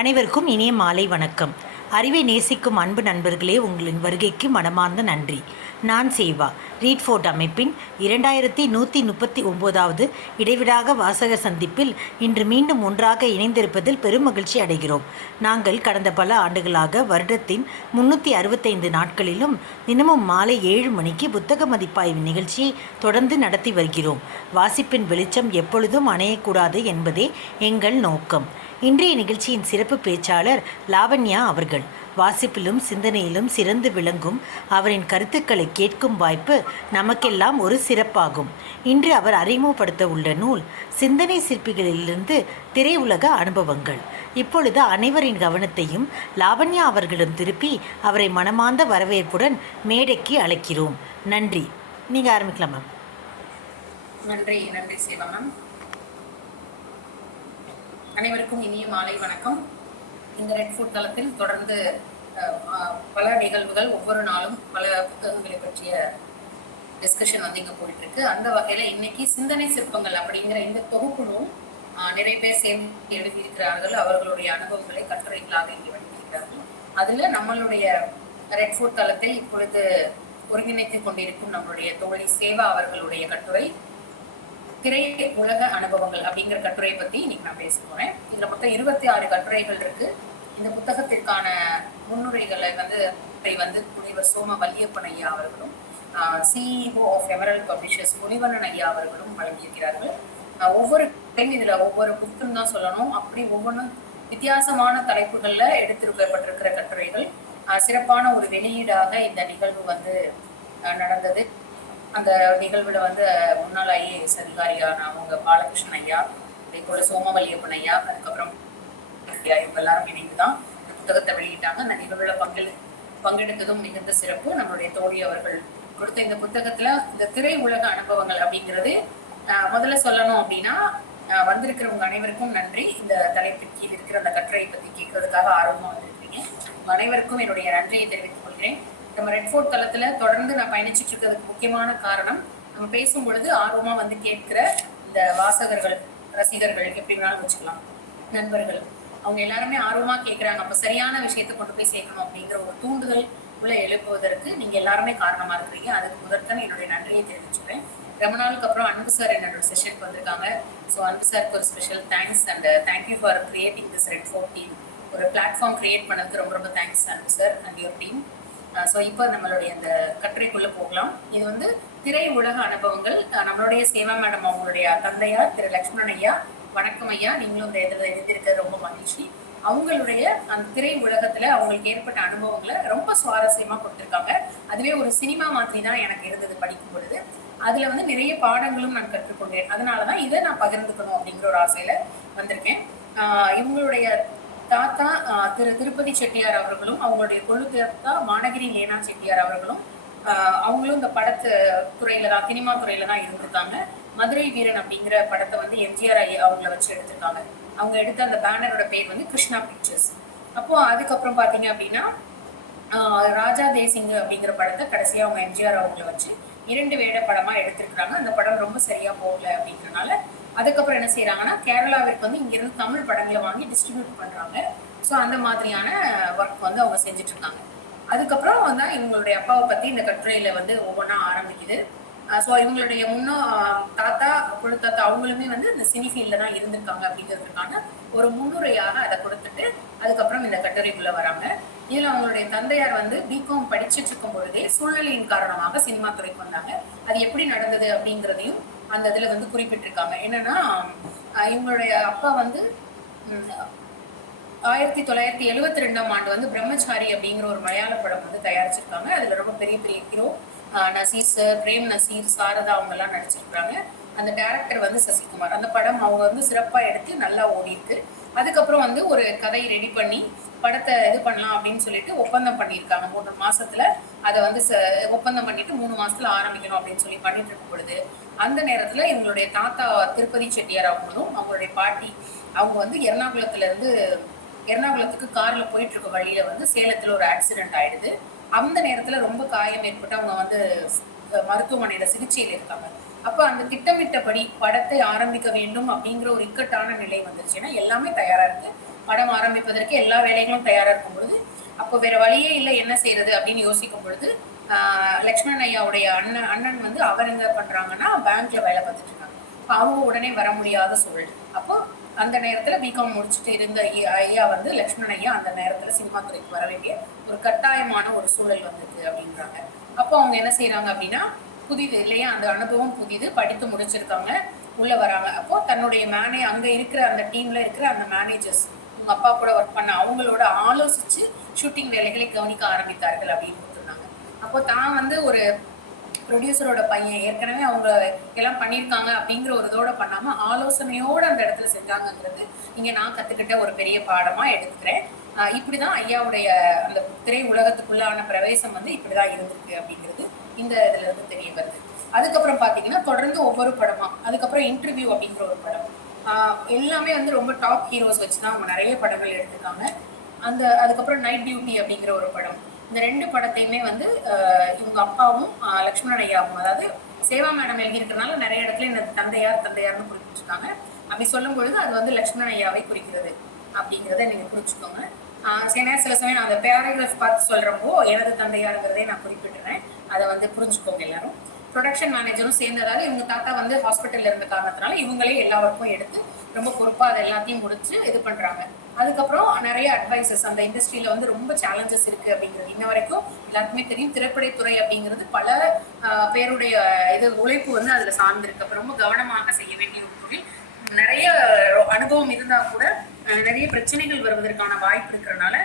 அனைவருக்கும் இனிய மாலை வணக்கம். அறிவை நேசிக்கும் அன்பு நண்பர்களே, உங்களின் வருகைக்கு மனமார்ந்த நன்றி. நான் சேவா, ரீட் ஃபோர்ட் அமைப்பின் 2139வது இடைவிடாக வாசகர் சந்திப்பில் இன்று மீண்டும் ஒன்றாக இணைந்திருப்பதில் பெரும் மகிழ்ச்சி அடைகிறோம். நாங்கள் கடந்த பல ஆண்டுகளாக வருடத்தின் 365 நாட்களிலும் தினமும் மாலை 7 மணிக்கு புத்தக மதிப்பாய்வு நிகழ்ச்சியை தொடர்ந்து நடத்தி வருகிறோம். வாசிப்பின் வெளிச்சம் எப்பொழுதும் அணையக்கூடாது என்பதே எங்கள் நோக்கம். இன்றைய நிகழ்ச்சியின் சிறப்பு பேச்சாளர் லாவண்யா அவர்கள். வாசிப்பிலும் சிந்தனையிலும் சிறந்து விளங்கும் அவரின் கருத்துக்களை கேட்கும் வாய்ப்பு நமக்கெல்லாம் ஒரு சிறப்பாகும். இன்று அவர் அறிமுகப்படுத்த உள்ள நூல் சிந்தனை சிற்பிகளிலிருந்து திரையுலக அனுபவங்கள். இப்பொழுது அனைவரின் கவனத்தையும் லாவண்யா அவர்களிடம் திருப்பி அவரை மனமார்ந்த வரவேற்புடன் மேடைக்கு அழைக்கிறோம். நன்றி. நீங்கள் ஆரம்பிக்கலாம் மேம். நன்றி சேவா மேம். அனைவருக்கும் இனிய மாலை வணக்கம். இந்த ரெட் ஃபுட் தளத்தில் தொடர்ந்து பல நிகழ்வுகள், ஒவ்வொரு நாளும் பல புத்தகங்களை பற்றிய டிஸ்கஷன் வந்து இங்கே போயிட்டு இருக்கு. அந்த வகையில இன்னைக்கு சிந்தனை சிற்பங்கள் அப்படிங்கிற இந்த தொகுப்புகளும் நிறைய பேர் சேர்ந்து எழுதியிருக்கிறார்கள். அவர்களுடைய அனுபவங்களை கட்டுரைகளாக இங்கே வெளியிட்டிருக்கிறார்கள். அதுல நம்மளுடைய ரெட் ஃபுட் தளத்தை இப்பொழுது ஒருங்கிணைத்துக் கொண்டிருக்கும் நம்மளுடைய தோழி சேவா அவர்களுடைய கட்டுரை திரை உலக அனுபவங்கள் அப்படிங்கிற கட்டுரையை பத்தி இன்னைக்கு நான் பேச போறேன். இதுல மொத்தம் 26 கட்டுரைகள் இருக்கு. இந்த புத்தகத்திற்கான முன்னுரைகளை வந்து முனைவர் சோம வல்லியப்பன் ஐயா அவர்களும் CEO ஆஃப் எமரல்ட் பப்ளிஷர்ஸ் முனிவண்ணன் ஐயா அவர்களும் வழங்கியிருக்கிறார்கள். ஒவ்வொரு இதுல ஒவ்வொரு புத்தகம் தான் சொல்லணும். அப்படி ஒவ்வொன்றும் வித்தியாசமான தலைப்புகள்ல எடுத்திருக்கப்பட்டிருக்கிற கட்டுரைகள். சிறப்பான ஒரு வெளியீடாக இந்த நிகழ்வு வந்து நடந்தது. அந்த நிகழ்வுல வந்து முன்னாள் IAS அதிகாரியான அவங்க பாலகிருஷ்ணன் ஐயா, அதே போல சோமவல்லியப்பன் ஐயா, அதுக்கப்புறம் இவங்க எல்லாரும் இணைந்துதான் இந்த புத்தகத்தை வெளியிட்டாங்க. அந்த நிகழ்வுல பங்கெடுத்ததும் மிகுந்த சிறப்பு. நம்மளுடைய தோழி அவர்கள் கொடுத்த இந்த புத்தகத்துல இந்த திரை உலக அனுபவங்கள் அப்படிங்கிறது முதல்ல சொல்லணும் அப்படின்னா, வந்திருக்கிறவங்க அனைவருக்கும் நன்றி. இந்த தலைப்பின் கீழ் இருக்கிற அந்த கட்டுரையை பத்தி கேட்கறதுக்காக ஆர்வமா வந்திருக்கீங்க. உங்க அனைவருக்கும் என்னுடைய நன்றியை தெரிவித்துக் கொள்கிறேன். நம்ம ரெட் ஃபோர்ட் தளத்துல தொடர்ந்து நான் பயணிச்சுட்டு இருக்கிறதுக்கு முக்கியமான காரணம், நம்ம பேசும் பொழுது ஆர்வமா வந்து கேட்கிற இந்த வாசகர்கள், ரசிகர்கள், எப்படி வேணாலும் வச்சுக்கலாம், நண்பர்கள், அவங்க எல்லாருமே ஆர்வமா கேட்கிறாங்க. அப்ப சரியான விஷயத்தை கொண்டு போய் சேர்க்கணும் அப்படிங்கிற ஒரு தூண்டுதல் உள்ள எழுப்புவதற்கு நீங்க எல்லாருமே காரணமா இருக்கிறீங்க. அதுக்கு முதற்கன் என்னுடைய நன்றியை தெரிவிச்சுக்கிறேன். ரொம்ப நாளுக்கு அப்புறம் அன்பு சார் என்னோட செஷனுக்கு வந்திருக்காங்க. ஸோ அன்பு சாருக்கு ஒரு special thanks and thank you for creating this Red Fort team. ஒரு பிளாட்ஃபார்ம் கிரியேட் பண்ணதுக்கு ரொம்ப ரொம்ப thanks Anbu sir and your team. So இப்போ நம்மளுடைய இந்த கட்டுரைக்குள்ள போகலாம். இது வந்து திரை உலக அனுபவங்கள். நம்மளுடைய சேவா மேடம் அவங்களுடைய தந்தையார் திரு லக்ஷ்மணன் ஐயா, வணக்கம் ஐயா. நீங்களும் இந்த இதில் எழுதியிருக்கிறது ரொம்ப மகிழ்ச்சி. அவங்களுடைய அந்த திரை உலகத்துல அவங்களுக்கு ஏற்பட்ட அனுபவங்களை ரொம்ப சுவாரஸ்யமா கொடுத்துருக்காங்க. அதுவே ஒரு சினிமா மாதிரி தான் எனக்கு இருந்தது படிக்கும் பொழுது. அதுல வந்து நிறைய பாடங்களும் நான் கற்றுக்கொண்டேன். அதனாலதான் இதை நான் பகிர்ந்துக்கணும் அப்படிங்கிற ஒரு ஆசையில வந்திருக்கேன். இவங்களுடைய தாத்தா திரு திருப்பதி செட்டியார் அவர்களும், அவங்களுடைய கொள்ளு தாத்தா மானகிரி லேனா செட்டியார் அவர்களும் அவங்களும் இந்த படத்து துறையில தான், சினிமா துறையில தான் இருந்திருக்காங்க. மதுரை வீரன் அப்படிங்கிற படத்தை வந்து எம்ஜிஆர் அவங்கள வச்சு எடுத்திருக்காங்க. அவங்க எடுத்த அந்த பேனரோட பேர் வந்து கிருஷ்ணா பிக்சர்ஸ். அப்போ அதுக்கப்புறம் பாத்தீங்க அப்படின்னா ராஜா தேசிங் அப்படிங்கிற படத்தை கடைசியா அவங்க எம்ஜிஆர் அவங்கள வச்சு 2 வேட படமா எடுத்திருக்கிறாங்க. அந்த படம் ரொம்ப சரியா போகல அப்படிங்கிறனால அதுக்கப்புறம் என்ன செய்யறாங்கன்னா, கேரளாவிற்கு வந்து இங்க இருந்து தமிழ் படங்களை வாங்கி டிஸ்ட்ரிபியூட் பண்றாங்க. ஸோ அந்த மாதிரியான ஒர்க் வந்து அவங்க செஞ்சுட்டு இருக்காங்க. அதுக்கப்புறம் வந்து இவங்களுடைய அப்பாவை பத்தி இந்த கட்டுரையில வந்து ஒவ்வொன்றா ஆரம்பிக்குது. ஸோ இவங்களுடைய தாத்தா குழு தாத்தா அவங்களுமே வந்து இந்த சினி ஃபீல்ட்ல தான் இருந்திருக்காங்க அப்படிங்கிறதுக்கான ஒரு முன்னுரையாக அதை கொடுத்துட்டு அதுக்கப்புறம் இந்த கட்டுரைக்குள்ள வராங்க. இதுல அவங்களுடைய தந்தையார் வந்து பிகாம் படிச்சுட்டு இருக்கும் பொழுதே சூழ்நிலையின் காரணமாக சினிமா துறைக்கு வந்தாங்க. அது எப்படி நடந்தது அப்படிங்கிறதையும் அந்த இதுல வந்து குறிப்பிட்டிருக்காங்க. என்னன்னா, இவங்களுடைய அப்பா வந்து 1972ஆம் ஆண்டு வந்து பிரம்மச்சாரி அப்படிங்கிற ஒரு மலையாள படம் வந்து தயாரிச்சிருக்காங்க. அதுல ரொம்ப பெரிய பெரிய ஹீரோ நசீர் சார், பிரேம் நசீர், சாரதா அவங்க எல்லாம் நடிச்சிருக்காங்க. அந்த டைரக்டர் வந்து சசிகுமார். அந்த படம் அவங்க வந்து சிறப்பா எடுத்து நல்லா ஓடி இருக்கு. அதுக்கப்புறம் வந்து ஒரு கதை ரெடி பண்ணி படத்தை இது பண்ணலாம் அப்படின்னு சொல்லிட்டு ஒப்பந்தம் பண்ணியிருக்காங்க. 3 மாசத்துல அதை வந்து ஒப்பந்தம் பண்ணிட்டு 3 மாசத்துல ஆரம்பிக்கணும் அப்படின்னு சொல்லி பண்ணிட்டு இருக்கும் பொழுது அந்த நேரத்துல இவங்களுடைய தாத்தா திருப்பதி செட்டியார் அவங்களும் அவங்களுடைய பாட்டி அவங்க வந்து எர்ணாகுளத்துக்கு கார்ல போயிட்டு இருக்க வழியில வந்து சேலத்துல ஒரு ஆக்சிடென்ட் ஆயிடுது. அந்த நேரத்துல ரொம்ப காயம் ஏற்பட்டு அவங்க வந்து மருத்துவமனையில சிகிச்சையில இருக்காங்க. அப்ப அந்த திட்டமிட்டபடி படத்தை ஆரம்பிக்க வேண்டும் அப்படிங்கிற ஒரு இக்கட்டான நிலை வந்துருச்சு. ஏன்னா எல்லாமே தயாரா இருக்கு, படம் ஆரம்பிப்பதற்கு எல்லா வேலைகளும் தயாரா இருக்கும் பொழுது, அப்போ வேற வழியே இல்லை, என்ன செய்யறது அப்படின்னு யோசிக்கும் பொழுது லக்ஷ்மணன் ஐயாவுடைய அண்ணன் வந்து அவர் என்ன பண்றாங்கன்னா பேங்க்ல வேலை பார்த்துட்டு இருக்காங்க. அப்போ அவங்க உடனே வர முடியாத சூழல். அப்போ அந்த நேரத்துல பிகாம் முடிச்சுட்டு இருந்த ஐயா வந்து லக்ஷ்மணன் ஐயா அந்த நேரத்துல சினிமா துறைக்கு வர வேண்டிய ஒரு கட்டாயமான ஒரு சூழல் வந்தது அப்படின்றாங்க. அப்போ அவங்க என்ன செய்யறாங்க அப்படின்னா, புதிது இல்லையா, அந்த அனுபவம் புதிது, படித்து முடிச்சிருக்காங்க, உள்ள வராங்க. அப்போ தன்னுடைய அங்க இருக்கிற அந்த டீம்ல இருக்கிற அந்த மேனேஜர்ஸ், உங்க அப்பா கூட ஒர்க் பண்ண அவங்களோட ஆலோசிச்சு ஷூட்டிங் வேலைகளை கவனிக்க ஆரம்பித்தார்கள் அப்படின்னு கொடுத்துருந்தாங்க. அப்போ தான் வந்து ஒரு ப்ரொடியூசரோட பையன், ஏற்கனவே அவங்க எல்லாம் பண்ணியிருக்காங்க அப்படிங்கிற ஒரு இதோட பண்ணாம ஆலோசனையோட அந்த இடத்துல செஞ்சாங்கிறது இங்க நான் கத்துக்கிட்ட ஒரு பெரிய பாடமா எடுத்துக்கிறேன். இப்படிதான் ஐயாவுடைய அந்த திரை உலகத்துக்குள்ளான பிரவேசம் வந்து இப்படிதான் இருந்திருக்கு அப்படிங்கிறது இந்த இதுல இருந்து தெரிய வருது. அதுக்கப்புறம் பாத்தீங்கன்னா தொடர்ந்து ஒவ்வொரு படமா, அதுக்கப்புறம் இன்டர்வியூ அப்படிங்கிற ஒரு படம், எல்லாமே வந்து ரொம்ப டாப் ஹீரோஸ் வச்சுதான் அவங்க நிறைய படங்கள் எடுத்திருக்காங்க. அதுக்கப்புறம் நைட் டியூட்டி அப்படிங்கிற ஒரு படம், இந்த 2 படத்தையுமே வந்து இவங்க அப்பாவும் லக்ஷ்மணன் ஐயாவும், அதாவது சேவா மேடம் எழுதியிருக்கிறதுனால நிறைய இடத்துல இந்த தந்தையார்னு குறிப்பிட்டிருக்காங்க. அப்படி சொல்லும் பொழுது அது வந்து லக்ஷ்மணன் ஐயாவை குறிக்கிறது அப்படிங்கிறத நீங்க புரிஞ்சுக்கோங்க. சில சமயம் நான் அந்த பேராகிராஃப் பார்த்து சொல்றப்போ எனது தந்தையாருங்கிறதே நான் குறிப்பிட்டுறேன், அதை வந்து புரிஞ்சுக்கோங்க எல்லாரும். ப்ரொடக்ஷன் மேனேஜரும் சேர்ந்ததால இவங்க தாத்தா வந்து ஹாஸ்பிட்டல்ல இருந்த காரணத்தினால இவங்களே எல்லா ஒர்க்கும் எடுத்து ரொம்ப பொறுப்பா அதை எல்லாத்தையும் முடிச்சு இது பண்றாங்க. அதுக்கப்புறம் நிறைய அட்வைசஸ், அந்த இண்டஸ்ட்ரியில வந்து ரொம்ப சேலஞ்சஸ் இருக்கு அப்படிங்கிறது இன்ன வரைக்கும் எல்லாருக்குமே தெரியும். திரைப்படத்துறை அப்படிங்கிறது பல பேருடைய இது உழைப்பு வந்து அதுல சார்ந்திருக்கு. அப்ப ரொம்ப கவனமாக செய்ய வேண்டிய ஒரு தொழில். நிறைய அனுபவம் இருந்தா கூட நிறைய பிரச்சனைகள் வருவதற்கான வாய்ப்பு இருக்கிறதுனால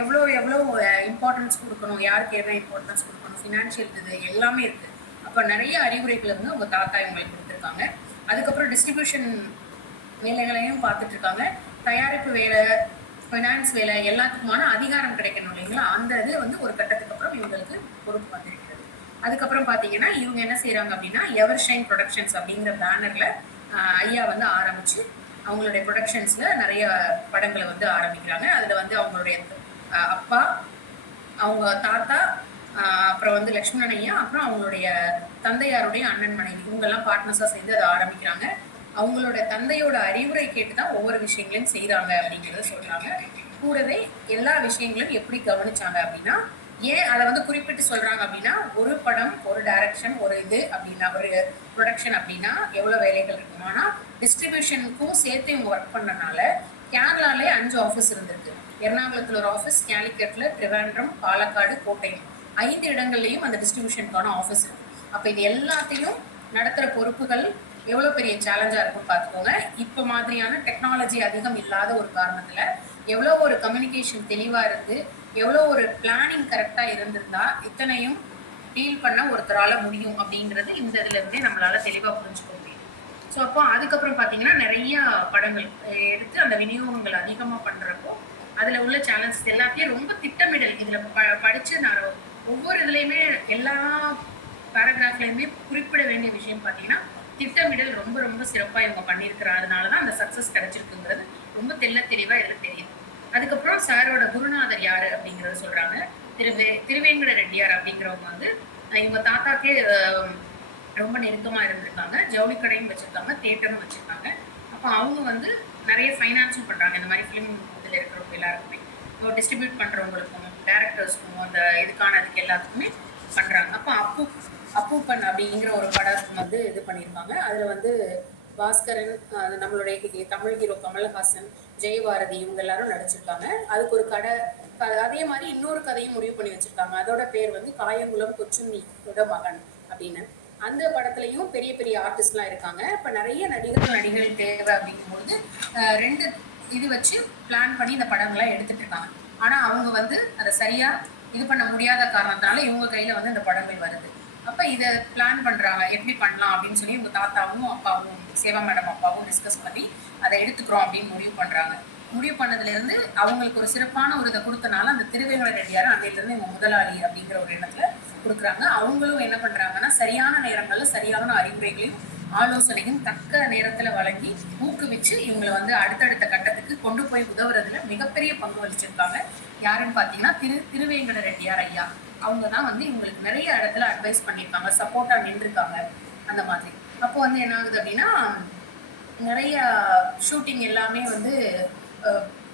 எவ்வளோ இம்பார்ட்டன்ஸ் கொடுக்கணும், யாருக்கு எவ்வளோ இம்பார்ட்டன்ஸ் கொடுக்கணும், ஃபினான்ஷியல் இது எல்லாமே இருக்கு. அப்ப நிறைய அறிவுரைகளை வந்து அவங்க தாத்தா இவங்களுக்கு கொடுத்துருக்காங்க. அதுக்கப்புறம் டிஸ்ட்ரிபியூஷன் வேலைகளையும் பார்த்துட்டு இருக்காங்க. தயாரிப்பு வேலை, ஃபைனான்ஸ் வேலை எல்லாத்துக்குமான அதிகாரம் கிடைக்கணும் இல்லைங்களா, அந்த இது வந்து ஒரு கட்டத்துக்கு அப்புறம் இவங்களுக்கு பொறுப்பு வந்திருக்கிறது. அதுக்கப்புறம் பார்த்தீங்கன்னா இவங்க என்ன செய்யறாங்க அப்படின்னா எவர்ஷைன் ப்ரொடக்ஷன்ஸ் அப்படிங்கிற பேனர்ல ஐயா வந்து ஆரம்பிச்சு அவங்களுடைய ப்ரொடக்ஷன்ஸ்ல நிறைய படங்களை வந்து ஆரம்பிக்கிறாங்க. அதுல வந்து அவங்களுடைய அப்பா, அவங்க தாத்தா, அப்புறம் வந்து லக்ஷ்மணன் ஐயா, அப்புறம் அவங்களுடைய தந்தையாருடைய அண்ணன் மனைவி, இவங்கெல்லாம் பார்ட்னர்ஸா சேர்ந்து அதை ஆரம்பிக்கிறாங்க. அவங்களோட தந்தையோட அறிவுரை கேட்டுதான் ஒவ்வொரு விஷயங்களையும் செய்யறாங்க அப்படிங்கிறத சொல்றாங்க. கூடவே எல்லா விஷயங்களையும் எப்படி கவனிச்சாங்க அப்படின்னா, ஏன் அதை வந்து குறிப்பிட்டு சொல்றாங்க அப்படின்னா, ஒரு படம், ஒரு டைரக்ஷன், ஒரு இது அப்படின்னா, ஒரு ப்ரொடக்ஷன் அப்படின்னா எவ்வளவு வேலைகள் இருக்கும். ஆனா டிஸ்ட்ரிபியூஷனுக்கும் சேர்த்து இவங்க ஒர்க் பண்ணனால கேரளாலே 5 ஆஃபீஸ் இருந்திருக்கு. எர்ணாகுளத்துல ஒரு ஆஃபீஸ், கேலிக்கட்ல, திருவாண்டம், பாலக்காடு, கோட்டயம் 5 இடங்கள்லயும் அந்த டிஸ்ட்ரிபியூஷனுக்கான ஆஃபீஸ் இருக்கு. அப்ப இது எல்லாத்தையும் நடத்துற பொறுப்புகள் எவ்வளவு பெரிய சேலஞ்சா இருக்கும் பார்த்துக்கோங்க. இப்ப மாதிரியான டெக்னாலஜி அதிகம் இல்லாத ஒரு காரணத்துல எவ்வளவு ஒரு கம்யூனிகேஷன் தெளிவா இருந்து, எவ்வளவு ஒரு பிளானிங் கரெக்டா இருந்திருந்தா இத்தனையும் டீல் பண்ண ஒருத்தரால முடியும் அப்படிங்கிறது இந்த இதுல இருந்தே நம்மளால தெளிவா புரிஞ்சுக்க முடியும். ஸோ அப்போ அதுக்கப்புறம் பார்த்தீங்கன்னா நிறைய படங்கள் எடுத்து அந்த விநியோகங்கள் அதிகமாக பண்றப்போ அதுல உள்ள சேலஞ்சஸ் எல்லாத்தையும் ரொம்ப திட்டமிடல் இதுல படிச்சு நான் ஒவ்வொரு இதுலையுமே எல்லா பேராகிராஃப்லையுமே குறிப்பிட வேண்டிய விஷயம் பார்த்தீங்கன்னா திட்டமிடல் ரொம்ப ரொம்ப சிறப்பாக இவங்க பண்ணியிருக்கிறதுனால தான் அந்த சக்ஸஸ் கிடைச்சிருக்குங்கிறது ரொம்ப தெளிவாக இதில் தெரியுது. அதுக்கப்புறம் சாரோட குருநாதர் யாரு அப்படிங்கிறத சொல்றாங்க. திருவேங்கட ரெட்டியார் அப்படிங்கிறவங்க வந்து இவங்க தாத்தாக்கே ரொம்ப நெருக்கமா இருந்திருக்காங்க. ஜவுளி கடையும் வச்சிருக்காங்க, தியேட்டரும் வச்சிருக்காங்க. அப்போ அவங்க வந்து நிறைய ஃபைனான்ஸும் பண்றாங்க இந்த மாதிரி ஃபிலிம் இதில் இருக்கிறவங்க எல்லாருக்குமே, டிஸ்ட்ரிபியூட் பண்றவங்களுக்கும் டைரக்டர்ஸ்க்கும் அந்த இதுக்கு எல்லாத்துக்குமே பண்றாங்க. அப்போ அப்பூப்பன் அப்படிங்கிற ஒரு படம் வந்து இது பண்ணியிருக்காங்க. அதுல வந்து பாஸ்கரன், நம்மளுடைய தமிழ் ஹீரோ கமல்ஹாசன், ஜெயபாரதி இவங்க எல்லாரும் நடிச்சிருக்காங்க. அதுக்கு ஒரு கதை, அதே மாதிரி இன்னொரு கதையும் முடிவு பண்ணி வச்சிருக்காங்க. அதோட பேர் வந்து காயங்குளம் கொச்சுண்ணியோட மகன் அப்படின்னு. அந்த படத்துலயும் பெரிய பெரிய ஆர்டிஸ்ட்லாம் இருக்காங்க. இப்ப நிறைய நடிகர்கள் தேவை அப்படிங்கும்போது 2 இது வச்சு பிளான் பண்ணி இந்த படங்களை எடுத்துட்டு இருக்காங்க. ஆனா அவங்க வந்து அதை சரியா இது பண்ண முடியாத காரணத்தினால இவங்க கையில வந்து இந்த படங்கள் வருது. அப்ப இதை பிளான் பண்றாங்க எப்படி பண்ணலாம் அப்படின்னு சொல்லி இவங்க தாத்தாவும் அப்பாவும், சேவா மேடம் அப்பாவும் டிஸ்கஸ் பண்ணி அதை எடுத்துக்கிறோம் அப்படின்னு முடிவு பண்றாங்க. முடிவு பண்ணதுல இருந்து அவங்களுக்கு ஒரு சிறப்பான ஒரு இதை கொடுத்தனால அந்த திருவேங்கட ரெட்டியார் அன்னையில இருந்து இவங்க முதலாளி அப்படிங்கிற ஒரு எண்ணத்துல கொடுக்குறாங்க. அவங்களும் என்ன பண்றாங்கன்னா சரியான நேரங்கள்ல சரியான அறிவுரைகளையும் ஆலோசனையும் தக்க நேரத்துல வழங்கி ஊக்குவிச்சு இவங்களை வந்து அடுத்தடுத்த கட்டத்துக்கு கொண்டு போய் உதவுறதுல மிகப்பெரிய பங்கு வகிச்சிருக்காங்க. யாருன்னு பாத்தீங்கன்னா திருவேங்கட ரெட்டியார் ஐயா. அவங்க தான் வந்து இவங்களுக்கு நிறைய இடத்துல அட்வைஸ் பண்ணியிருக்காங்க, சப்போர்ட்டா நின்றுருக்காங்க அந்த மாதிரி. அப்போ வந்து என்ன ஆகுது அப்படின்னா நிறைய ஷூட்டிங் எல்லாமே வந்து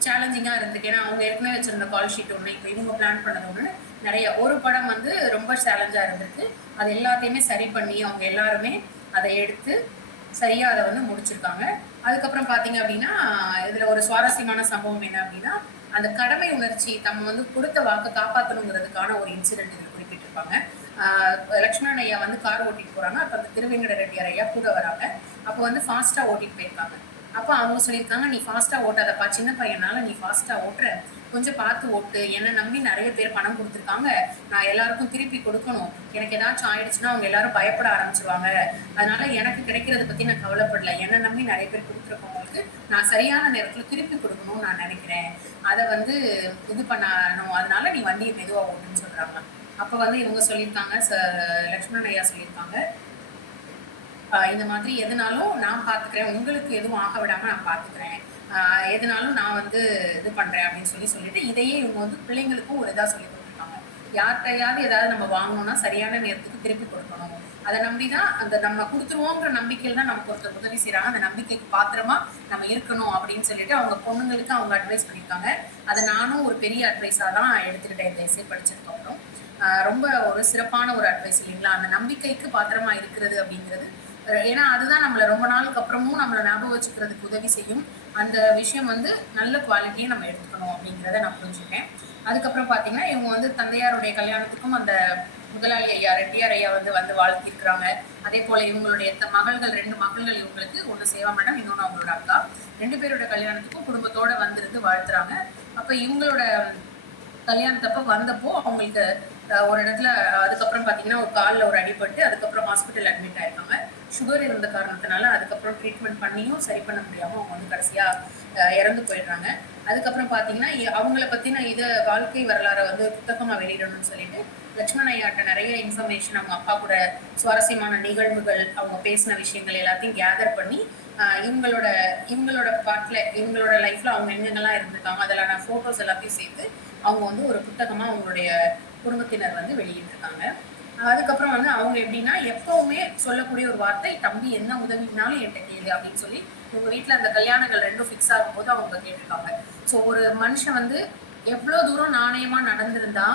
சேலஞ்ச் சேலஞ்சிங்கா இருந்துச்சு. ஏன்னா அவங்க ஏற்கனவே வச்சிருந்த கால் ஷீட் ஒண்ணு, இப்போ இவங்க பிளான் பண்ணது ஒண்ணு, நிறைய ஒரு படம் வந்து ரொம்ப சேலஞ்சா இருந்திருக்கு. அது எல்லாத்தையுமே சரி பண்ணி அவங்க எல்லாருமே அதை எடுத்து சரியா அதை வந்து முடிச்சிருக்காங்க. அதுக்கப்புறம் பாத்தீங்க அப்படின்னா இதுல ஒரு சுவாரஸ்யமான சம்பவம் என்ன அப்படின்னா, அந்த கடமை உணர்ச்சி தம்ம வந்து கொடுத்த வாக்கு காப்பாற்றணுங்கிறதுக்கான ஒரு இன்சிடென்ட் இதில் குறிப்பிட்டிருப்பாங்க. லட்சுமணன் ஐயா வந்து கார் ஓட்டிட்டு போறாங்க. அப்ப அந்த திருவேங்கட ரெட்டியார் ஐயா கூட வராங்க. அப்போ வந்து ஃபாஸ்டா ஓட்டிட்டு போயிருக்காங்க. அப்போ அவங்க சொல்லியிருக்காங்க, நீ ஃபாஸ்டா ஓட்டாதப்பா, சின்ன பையனால நீ ஃபாஸ்டா ஓட்டுற, கொஞ்சம் பார்த்து ஓட்டு, என்னை நம்பி நிறைய பேர் பணம் கொடுத்துருக்காங்க, நான் எல்லாருக்கும் திருப்பி கொடுக்கணும், எனக்கு ஏதாச்சும் ஆயிடுச்சுன்னா அவங்க எல்லாரும் பயப்பட ஆரம்பிச்சிருவாங்க, அதனால எனக்கு கிடைக்கிறத பத்தி நான் கவலைப்படல, என்னை நம்பி நிறைய பேர் கொடுத்துருக்கவங்களுக்கு நான் சரியான நேரத்துல திருப்பி கொடுக்கணும்னு நான் நினைக்கிறேன், அதை வந்து இது பண்ணணும், அதனால நீ வண்டியை மெதுவா ஓட்டுன்னு சொல்றாங்க. அப்ப வந்து இவங்க சொல்லியிருக்காங்க, லட்சுமணன் ஐயா சொல்லியிருக்காங்க, இந்த மாதிரி எதுனாலும் நான் பார்த்துக்கிறேன், உங்களுக்கு எதுவும் ஆக விடாம நான் பார்த்துக்கிறேன், எதுனாலும் நான் வந்து இது பண்றேன் அப்படின்னு சொல்லிட்டு இதையே இவங்க வந்து பிள்ளைங்களுக்கும் ஒரு இதா சொல்லி கொடுத்துருக்காங்க. யார்கிட்டையாவது ஏதாவது நம்ம வாங்கணும்னா சரியான நேரத்துக்கு திருப்பி கொடுக்கணும், அதை நம்பிதான் அந்த நம்ம கொடுத்துருவோங்கிற நம்பிக்கையில் தான் நமக்கு ஒருத்தர் உதவி செய்யறாங்க, அந்த நம்பிக்கைக்கு பாத்திரமா நம்ம இருக்கணும் அப்படின்னு சொல்லிட்டு அவங்க பொண்ணுங்களுக்கு அவங்க அட்வைஸ் பண்ணியிருக்காங்க. அதை நானும் ஒரு பெரிய அட்வைஸா தான் எடுத்துக்கிட்டேன் இந்த எஸ்ஸே படிச்சதுக்கு அப்புறம். ரொம்ப ஒரு சிறப்பான ஒரு அட்வைஸ் இல்லைங்களா, அந்த நம்பிக்கைக்கு பாத்திரமா இருக்கிறது அப்படிங்கிறது. ஏன்னா அதுதான் நம்மள ரொம்ப நாளுக்கு அப்புறமும் நம்மளை ஞாபகம் வச்சுக்கிறதுக்கு உதவி செய்யும். அந்த விஷயம் வந்து நல்ல குவாலிட்டியை நம்ம எடுத்துக்கணும் அப்படிங்கிறத நான் புரிஞ்சுக்கேன். அதுக்கப்புறம் பாத்தீங்கன்னா இவங்க வந்து தந்தையாருடைய கல்யாணத்துக்கும் அந்த முதலாளி ஐயா ரெட்டியார் ஐயா வந்து வாழ்த்திருக்கிறாங்க. அதே போல இவங்களுடைய மகள்கள் 2 மகள்கள் இவங்களுக்கு, ஒண்ணு சேவா மேடம், இன்னொன்னு அவங்களோட அக்கா, 2 பேரோட கல்யாணத்துக்கும் குடும்பத்தோட வந்திருந்து வாழ்த்துறாங்க. அப்ப இவங்களோட கல்யாணத்தப்ப வந்தப்போ அவங்களுக்கு ஒரு இடத்துல அதுக்கப்புறம் பாத்தீங்கன்னா ஒரு காலில் ஒரு அடிபட்டு அதுக்கப்புறம் ஹாஸ்பிட்டல் அட்மிட் ஆயிருக்காங்க. சுகர் இருந்த காரணத்தினால அதுக்கப்புறம் ட்ரீட்மெண்ட் பண்ணியும் சரி பண்ண முடியாம அவங்க வந்து கடைசியா இறந்து போயிடுறாங்க. அதுக்கப்புறம் பாத்தீங்கன்னா அவங்கள பத்தின இதை வாழ்க்கை வரலாறை வந்து புத்தகமா வெளியிடணும்னு சொல்லிட்டு லட்சுமண ஐயாட்ட நிறைய இன்ஃபர்மேஷன், அவங்க அப்பா கூட சுவாரஸ்யமான நிகழ்வுகள், அவங்க பேசின விஷயங்கள் எல்லாத்தையும் கேதர் பண்ணி இவங்களோட பாட்டுல இவங்களோட லைஃப்ல அவங்க எங்கெங்கெல்லாம் இருந்திருக்காங்க அதெல்லாம் போட்டோஸ் எல்லாத்தையும் சேர்த்து அவங்க வந்து ஒரு புத்தகமா அவங்களுடைய குடும்பத்தினர் வந்து வெளியிட்டிருக்காங்க. அதுக்கப்புறம் வந்து அவங்க எப்படின்னா எப்பவுமே சொல்லக்கூடிய ஒரு வார்த்தை, தம்பி என்ன உதவினாலும் என்கிட்ட கேளு அப்படின்னு சொல்லி உங்க வீட்டுல அந்த கல்யாணங்கள் 2 ஃபிக்ஸ் ஆகும் போது அவங்க கேட்டிருக்காங்க. ஸோ ஒரு மனுஷன் வந்து எவ்வளவு தூரம் நாணயமா நடந்திருந்தா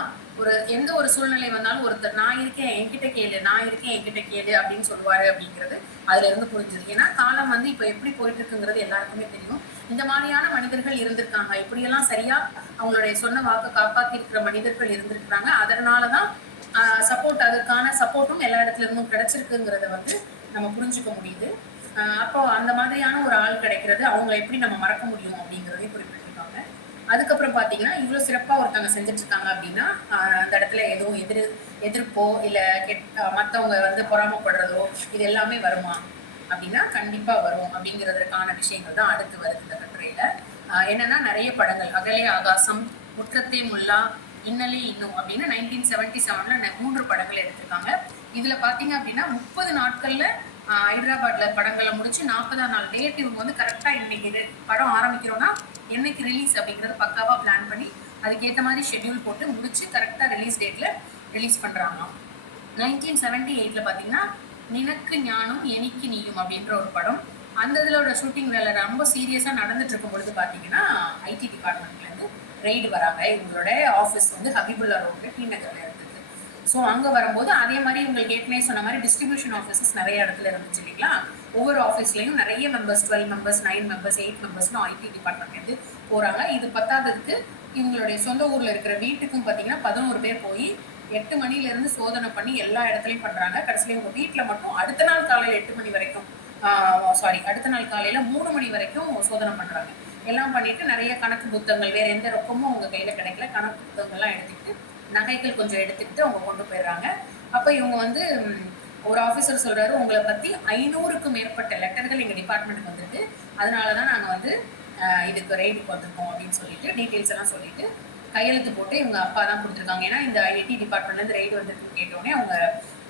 எந்த ஒரு சூழ்நிலை வந்தாலும் ஒருத்தர் நான் இருக்கேன் என்கிட்ட கேளு, நான் இருக்கேன் என்கிட்ட கேளு அப்படின்னு சொல்லுவாரு அப்படிங்கிறது அதுல இருந்து புரிஞ்சுது. ஏன்னா காலம் வந்து இப்ப எப்படி போயிட்டு இருக்குங்கிறது எல்லாருக்குமே தெரியும். இந்த மாதிரியான மனிதர்கள் இருந்திருக்காங்க, இப்படியெல்லாம் சரியா அவங்களுடைய சொன்ன வாக்கு காப்பாத்தி இருக்கிற மனிதர்கள் இருந்திருக்கிறாங்க. அதனாலதான் சப்போர்ட், அதுக்கான சப்போர்ட்டும் எல்லா இடத்துல இருந்தும் கிடைச்சிருக்குங்கிறத வந்து நம்ம புரிஞ்சுக்க முடியுது. அப்போ அந்த மாதிரியான ஒரு ஆள் கிடைக்கிறது அவங்க எப்படி நம்ம மறக்க முடியும் அப்படிங்கிறதையும் குறிப்பிட்டிருக்காங்க. அதுக்கப்புறம் பாத்தீங்கன்னா இவ்வளவு சிறப்பா ஒருத்தவங்க செஞ்சுட்டு இருக்காங்க அப்படின்னா அந்த இடத்துல எதுவும் எதிர்ப்போ இல்ல மத்தவங்க வந்து பொறாமப்படுறதோ இது எல்லாமே வருமா அப்படின்னா கண்டிப்பா வரும் அப்படிங்கிறதுக்கான விஷயங்கள் தான் அடுத்து வருது இந்த கட்டுரையில. என்னன்னா நிறைய படங்கள், அகலே ஆகாசம், முற்றத்தே முல்லா, இன்னலே இன்னும் அப்படின்னு 1977ல 3 படங்கள் எடுத்திருக்காங்க. இதுல பாத்தீங்க அப்படின்னா 30 நாட்கள்ல ஹைதராபாத்ல படங்களை முடிச்சு 40ஆம் நாள் டேட் இவங்க வந்து கரெக்டா இன்னைக்கு படம் ஆரம்பிக்கிறோம்னா என்னைக்கு ரிலீஸ் அப்படிங்கறத பக்காவா பிளான் பண்ணி அதுக்கேற்ற மாதிரி ஷெட்யூல் போட்டு முடிச்சு கரெக்டா ரிலீஸ் டேட்ல ரிலீஸ் பண்றாங்க. 1978ல பாத்தீங்கன்னா நினக்கு ஞானம் எனிக்கு நீயும் அப்படின்ற ஒரு படம், அந்த இதோட ஷூட்டிங் வேலை ரொம்ப சீரியஸா நடந்துட்டு இருக்கும் பொழுது பாத்தீங்கன்னா ஐடி டிபார்ட்மெண்ட்ல இருந்து ரெய்டு வராங்க. இவங்களோட ஆஃபீஸ் வந்து ஹபிபுல்லா ரோட்ல டி நகர்ல இருந்தது. ஸோ அங்க வரும்போது அதே மாதிரி உங்களுக்கு ஏற்கனவே சொன்ன மாதிரி டிஸ்ட்ரிபியூஷன் ஆஃபீஸஸ் நிறைய இடத்துல இருந்துச்சு இல்லைங்களா. ஒவ்வொரு ஆஃபீஸ்லயும் நிறைய மெம்பர்ஸ், 12 மெம்பர்ஸ், 9 மெம்பர்ஸ், 8 மெம்பர்ஸ்னு ஐடி டிபார்ட்மெண்ட் இருந்து போறாங்க. இது பத்தாததுக்கு இவங்களுடைய சொந்த ஊர்ல இருக்கிற வீட்டுக்கும் பாத்தீங்கன்னா 11 பேர் போய் 8 மணில இருந்து சோதனை பண்ணி எல்லா இடத்துலயும் பண்றாங்க. கடைசியில உங்க வீட்டுல மட்டும் அடுத்த நாள் காலையில 8 மணி வரைக்கும் அடுத்த நாள் காலையில 3 மணி வரைக்கும் சோதனை பண்றாங்க. எல்லாம் பண்ணிட்டு நிறைய கணக்கு புத்தகங்கள், வேற எந்த ரொக்கமும் உங்க கையில கிடைக்கல, கணக்கு புத்தகங்கள்லாம் எடுத்துக்கிட்டு நகைகள் கொஞ்சம் எடுத்துக்கிட்டு அவங்க கொண்டு போயிடுறாங்க. அப்ப இவங்க வந்து ஒரு ஆஃபீஸர் சொல்றாரு, உங்களை பத்தி 500க்கும் மேற்பட்ட லெட்டர்கள் எங்க டிபார்ட்மெண்ட்டுக்கு வந்திருக்கு, அதனாலதான் நாங்க வந்து இதுக்கு ரெய்டுக்கு வந்திருக்கோம் அப்படின்னு சொல்லிட்டு டீட்டெயில்ஸ் எல்லாம் சொல்லிட்டு கையெழுத்து போட்டு இவங்க அப்பா தான் கொடுத்துருக்காங்க. ஏன்னா இந்த ஐடி டிபார்ட்மெண்ட்ல இருந்து ரெய்டு வந்திருக்குன்னு கேட்டோடனே